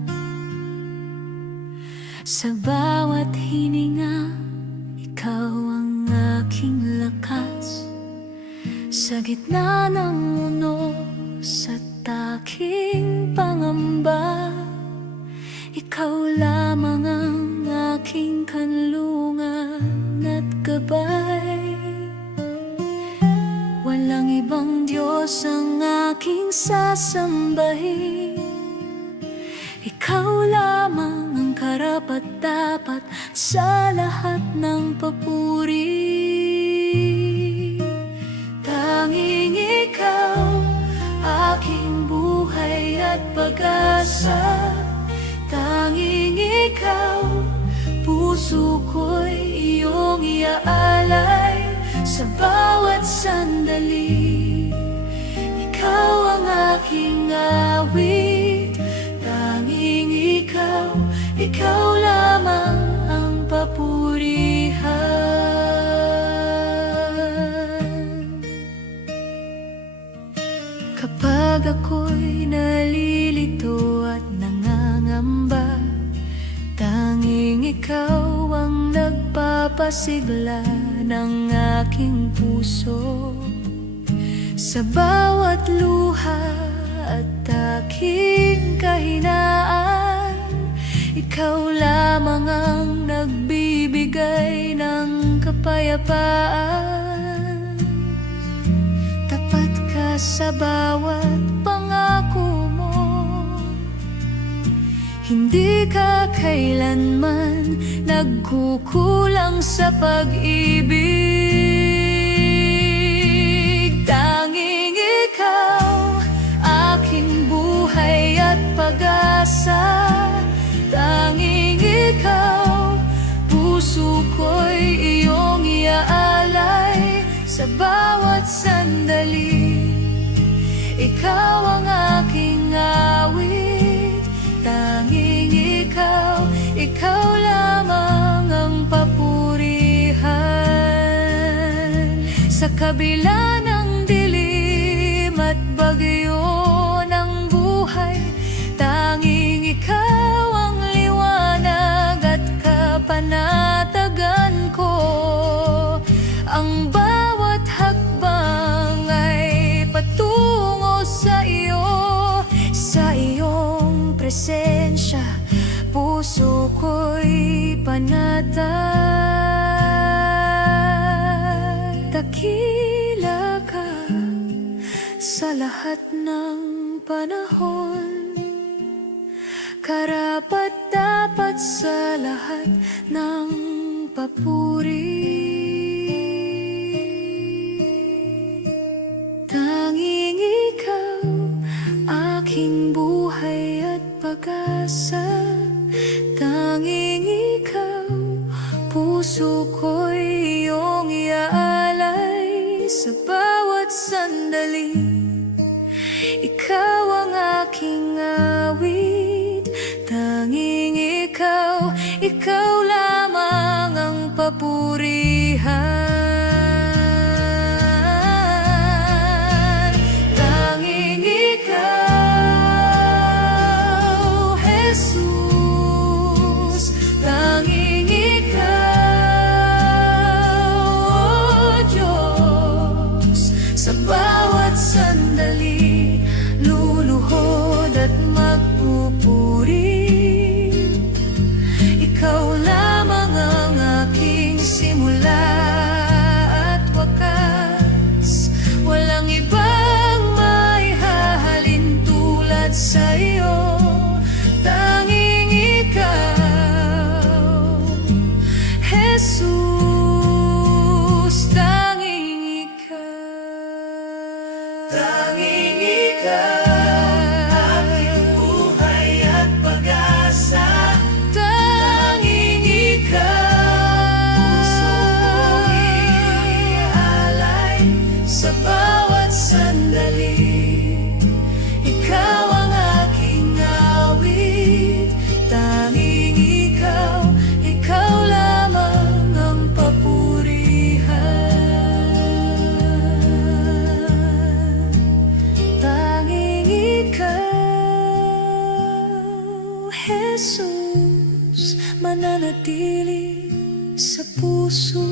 Sa bawat hininga, ikaw ang aking lakas. Sa gitna ng mundo, sa aking pangamba. Ikaw lamang ang aking kanlungan at gabay. Walang ibang Diyos ang aking sasambahin. Ikaw lamang ang karapat-dapat sa lahat ng papuri. Tanging ikaw, aking buhay at pag-asa. Tanging ikaw, puso ko'y iyong iaalay sa bawat sandali. Ikaw ang aking awit. Tanging ikaw, ikaw lamang ang papurihan. Kapag ako'y nalilito at nangangamba, tanging ikaw ang nagpapasigla ng aking puso. Sa bawat luha at aking kahinaan, ikaw lamang ang nagbibigay ng kapayapaan. Tapat ka sa bawat pangako mo, hindi ka kailanman nagkukulang sa pag-ibig. Tanging ikaw, aking buhay at pag-asa. Tanging ikaw, puso ko'y iyong iaalay sa bawat sandali. Ikaw ang aking awit. Tanging ikaw, ikaw lamang ang papurihan. Sa kabila ng dilim at bagyo ng buhay, tanging ikaw ang liwanag at kapanatagan ko. Ang bawat hakbang ay patungo sa iyo. Sa iyong presensya, puso ko'y panatag. Dakila ka sa lahat ng panahon, karapat-dapat sa lahat ng papuri. Tanging ikaw, aking buhay at pag-asa. Tanging ikaw, puso ko'y iyong iaalay sa bawat sandali. Ikaw ang aking awit. Tanging ikaw, ikaw lamang ang papurihan. Tanging ikaw, Jesus. Tanging ikaw, oh Diyos. Sa bawat sandali, luluhod at magpupuri. Ikaw lamang ang aking simula at wakas. Walang ibang maihahalin tulad sa iyo. Tanging ikaw, Jesus. Tanging ikaw. Tanging ikaw, aking buhay at pag-asa. Tanging ikaw, puso ko'y iaalay sa bawat sandali. Ikaw ang aking awit. Tanging ikaw, ikaw lamang ang papurihan. Tanging ikaw, Jesus, mananatili sa puso.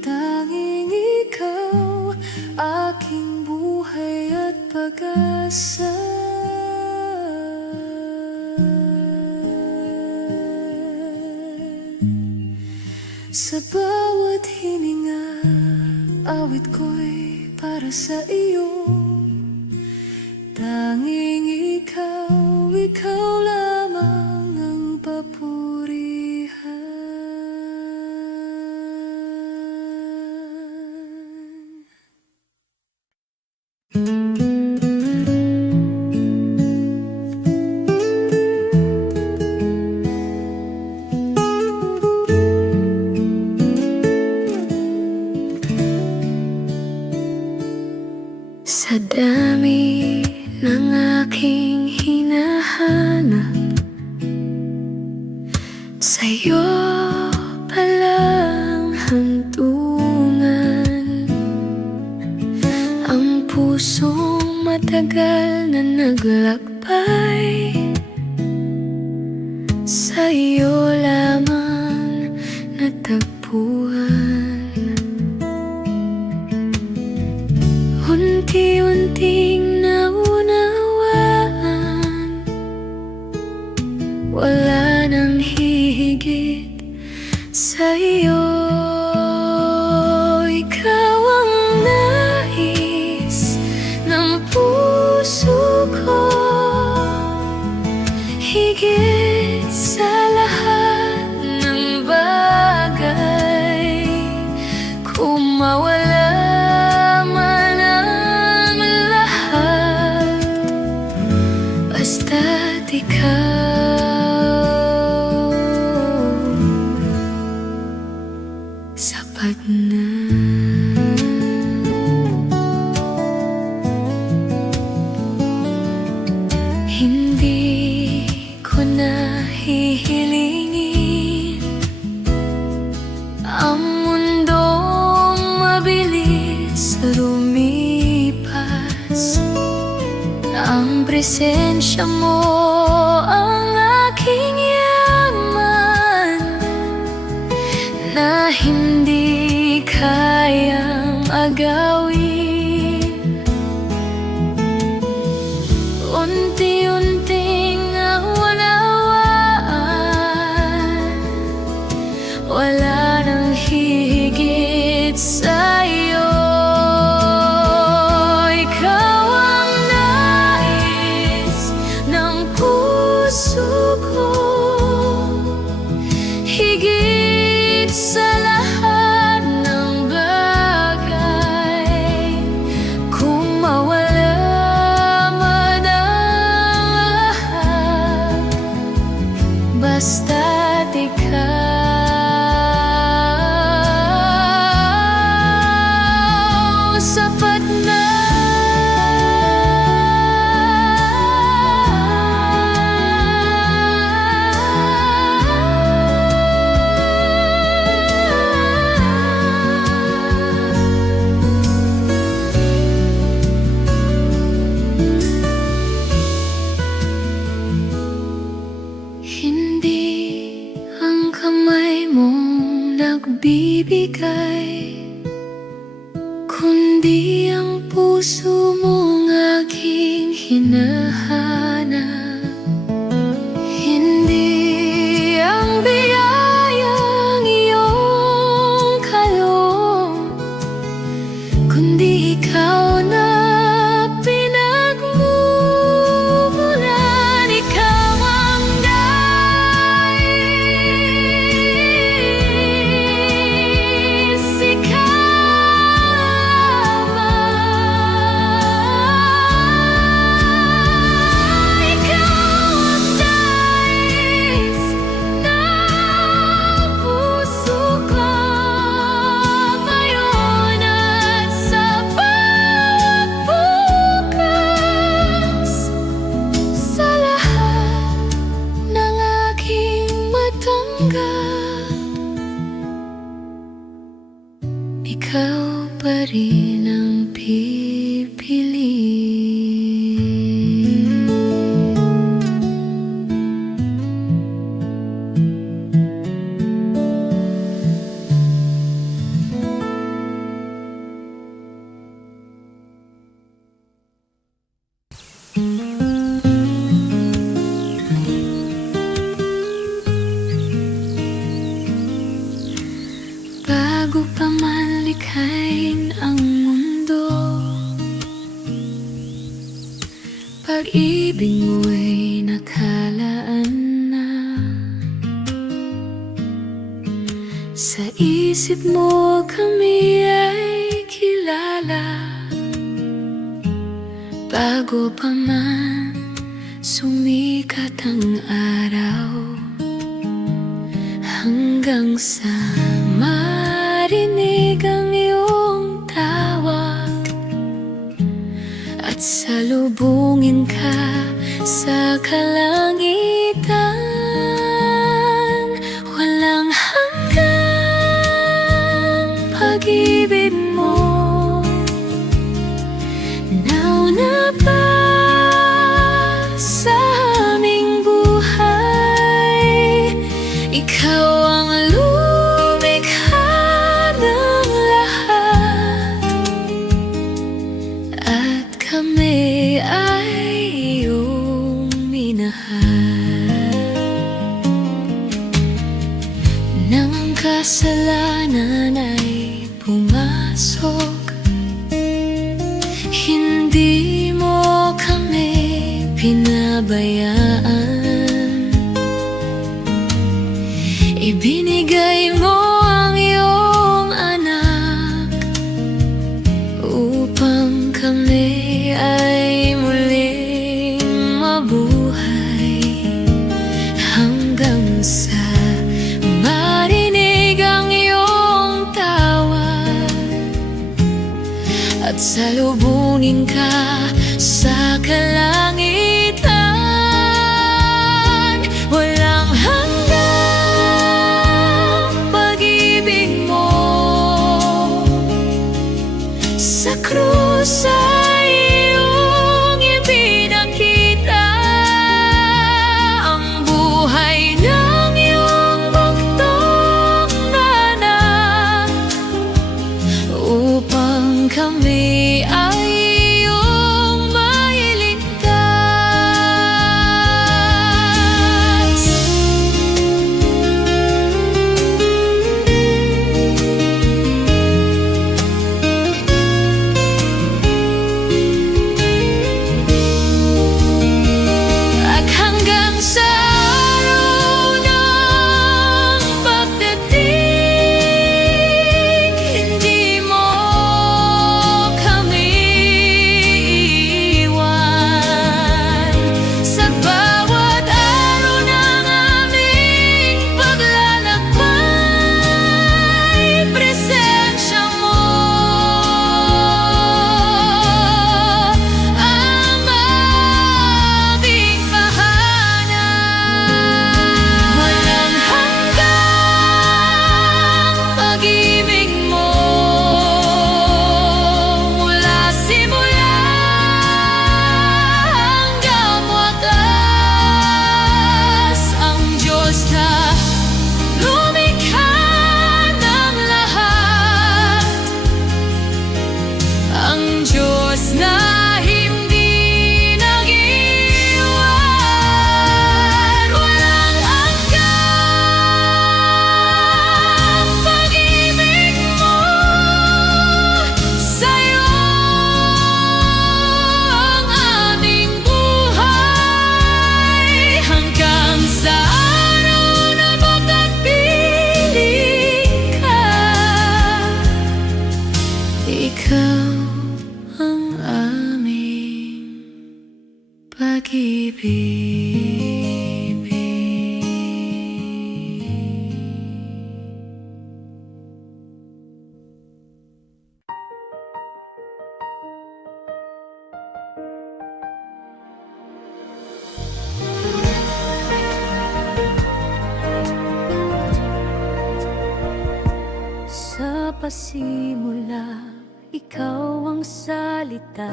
Tanging ikaw, aking buhay at pag-asa. Sa bawat hininga, awit ko'y para sa iyo. Tanging ikaw, ikaw lamang ang papurihan. Sa dami ng aking hinahanap, sa'yo palang hantungan. Ang pusong matagal na naglakbay, sa'yo lamang natagpuan. Unti-unting naunawaan, wala nang hihigit sa'yo. Ikaw ang nais ng puso ko, higit sa lahat ng bagay. Kung mawala basta't ikaw, sapat na. Hindi ko na hihilingin ang mundong mabilis lumipas. Ang presensya mo ang aking yaman na hindi kayang agawin. Unti-unting naunawaan, wala nang higit sa'yo. Higit sa lahat ng bagay, kung mawala man ang lahat, basta't ikaw, sapat na. Hindi ang kamay mong nagbibigay, kundi ang puso mong aking hinahanap. Hindi ang biyayang iyong kaloob, kundi ikaw na pinagmumulan. Ikaw ang nais, ikaw lamang. pag-ibig mo'y nakalaan na sa isip mo kami ay kilala. Bago pa man sumikat ang araw, hanggang sa marinig ang iyong tawag at salubungin ka sa kalangitan. Walang hanggang pag-ibig mo, nauna pa sa aming buhay. Ikaw ang lumikha ng lahat at kami ay iyong minahal. Nang ang kasalanan ay pumasok, hindi mo kami pinabayaan. Ibinigay mo ang iyong anak upang kami ay muling mabuhay, hanggang sa marinig ang iyong tawag at salubungin ka sa kalangitan. Walang hanggang pag-ibig mo, sa krus ay iyong ipinakita ang buhay ng iyong buktong na anak upang kami ay iyong mailigtas. At hanggang sa araw ng pagdating, hindi mo kami iwan. Sa bawat araw ng aming paglalakbay, presensya mo ang aming tahanan. Walang hanggang pag-ibig mo, mula simula hanggang wakas. Ang Diyos na lumikha ng lahat, ang Diyos na hindi nag-iwan. Walang hanggang pag-ibig mo, sa'yo ang aming buhay, hanggang sa araw na magkapiling ka. Ikaw ang aming pag-ibig. Sa pasimula, ikaw ang salita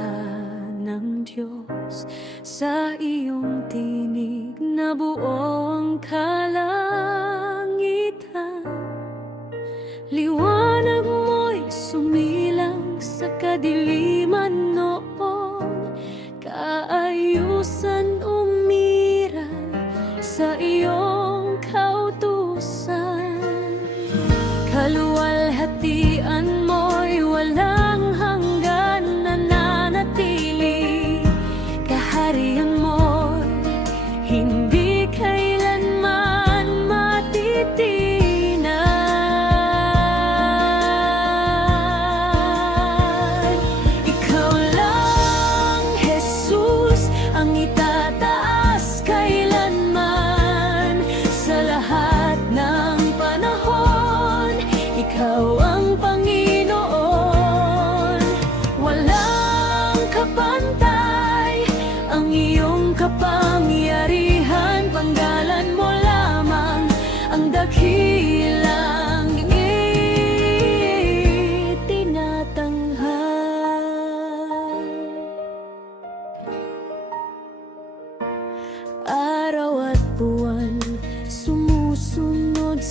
ng Diyos. Sa iyong tinig nabuo ang kalangitan. Liwanag mo'y sumilang sa kadiliman noon. Kaayusan umiral sa iyong kautusan. Kaluwalhatian mo'y walang hanggan, nananatili. Kaharian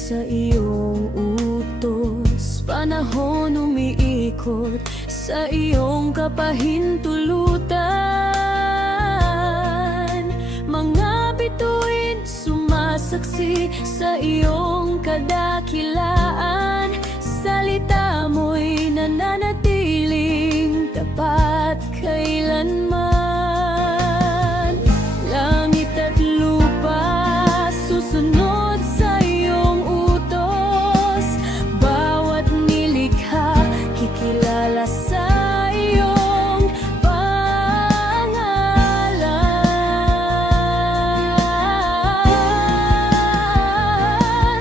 sa iyong utos. Panahon umiikot sa iyong kapahintulutan. Mga bituin sumasaksi sa iyong kadakilaan. Salita mo'y nananatiling tapat kailanman. Langit at lupa susunod sa iyong utos. Bawat nilikha kikilala sa iyong pangalan.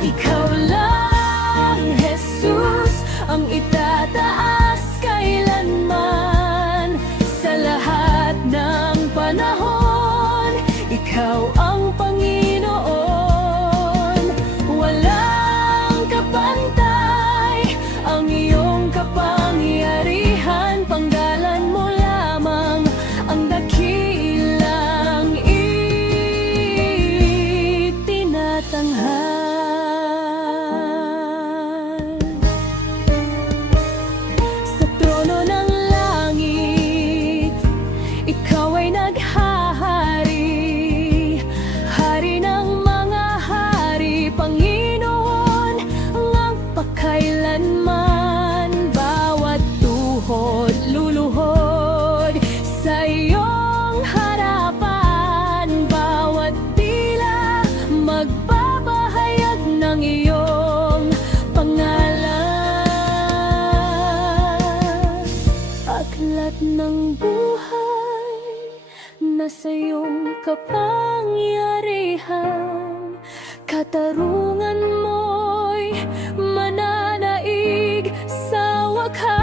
Ikaw lang, Jesus, ang itataas kailanman. Sa lahat ng panahon, ikaw ang Panginoon. Walang kapantay ang iyong kapangyarihan. Panggalan mo lamang ang dakilang itinatanghal. Sa trono ng langit, ikaw ay naghahari. Hari ng mga hari, Panginoon, ang pakailanman. Bawat tuhod luluhod sa iyong harapan. Bawat tila magpapahayag ng iyong pangalan. Aklat ng buhay nasa iyong kapangyarihan. Katarungan mo'y mananaig sa wakas.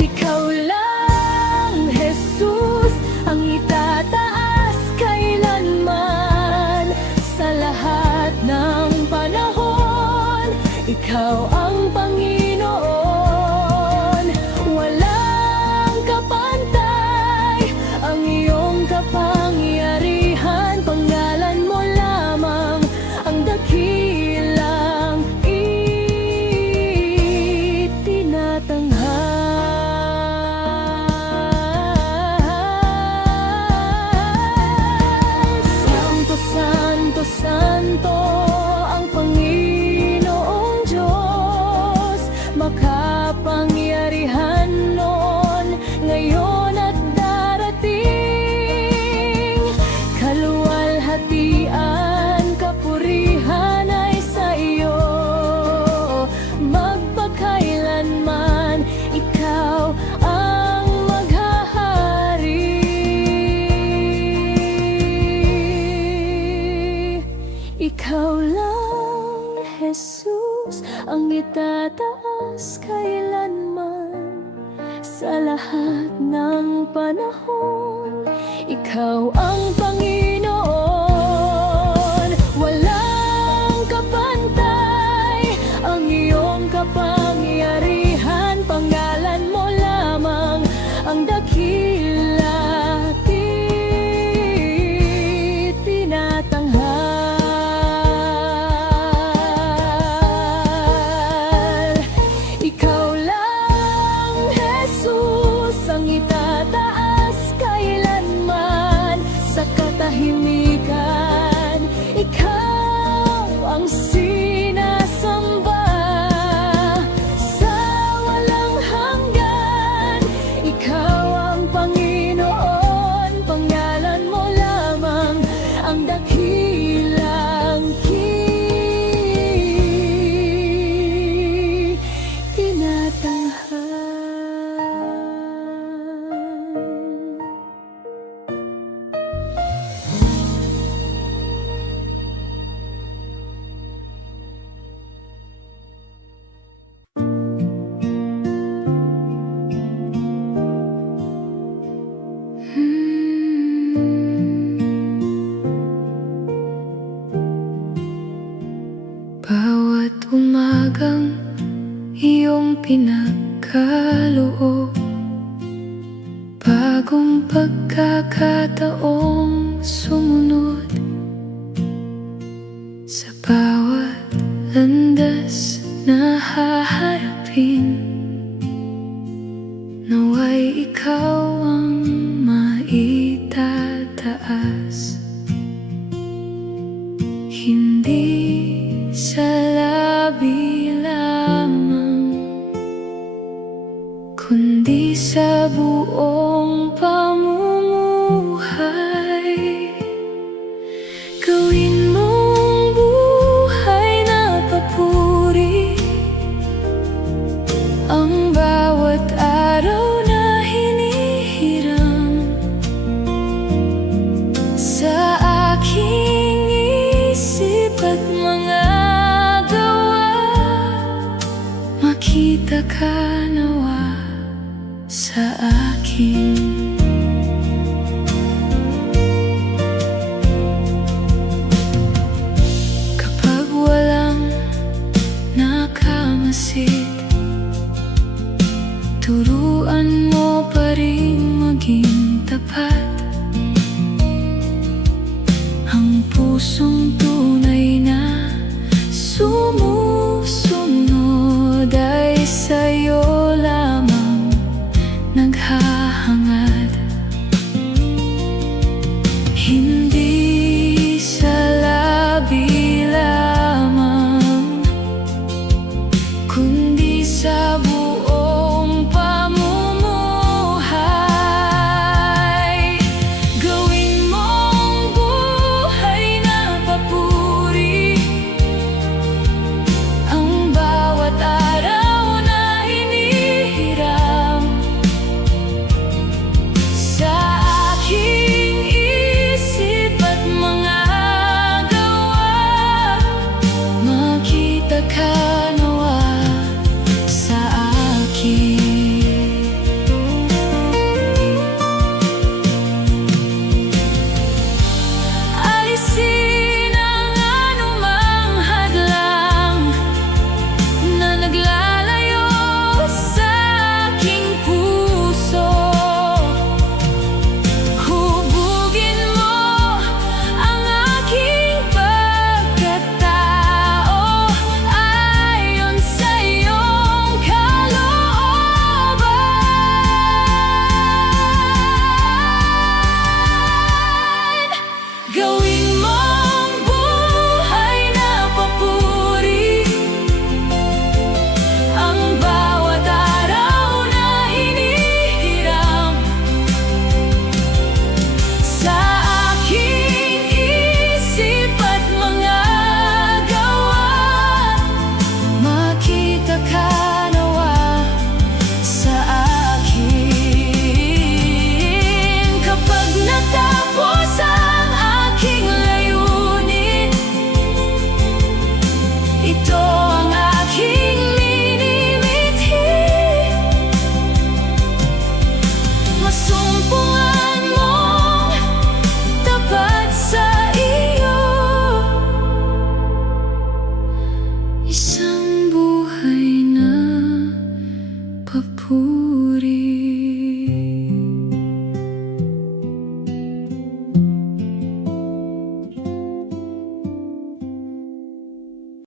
Ikaw lang, Jesus, ang itataas kailanman. Sa lahat ng panahon, ikaw ang Panginoon. Walang kapantay ang iyong kapangyarihan. Panggalan mo lamang ang dakilang itinatanghal. Santo, Santo, Santo ang Panginoong Diyos. Makapangyarihan noon, ngayon at darating. Kaluwalhatian, kapurihan ay sa iyo. Magpakailanman, ikaw ang maghahari. Ikaw lang, Jesus, ang itataas kailanman. Sa lahat ng panahon, ikaw ang Panginoon. Walang kapantay ang iyong kapangyarihan. Panggalan mo lamang ang dakila itinatanghal. Ikaw lang, Jesus, ang itataas kailanman. Sa katahimikan, ikaw ang sinasamba. Sa walang hanggan, ikaw ang Panginoon. Panggalan mo lamang ang dakilang tinatanghal. Bawat umagang iyong pinagkaloob, bagong pagkakataong sumunod sa bawat landas na haharapin. Naway ikaw ang maitataas, hindi sa labi lamang, kundi sa buong pamumuhay. Gawin mong buhay na papuri ang bawat araw na hinihiram. Sa aking isip at mga gawa, makita ka nawa sa akin. Kapag walang nakamasid, turuan mo pa rin maging tapat. Ang pusong tunay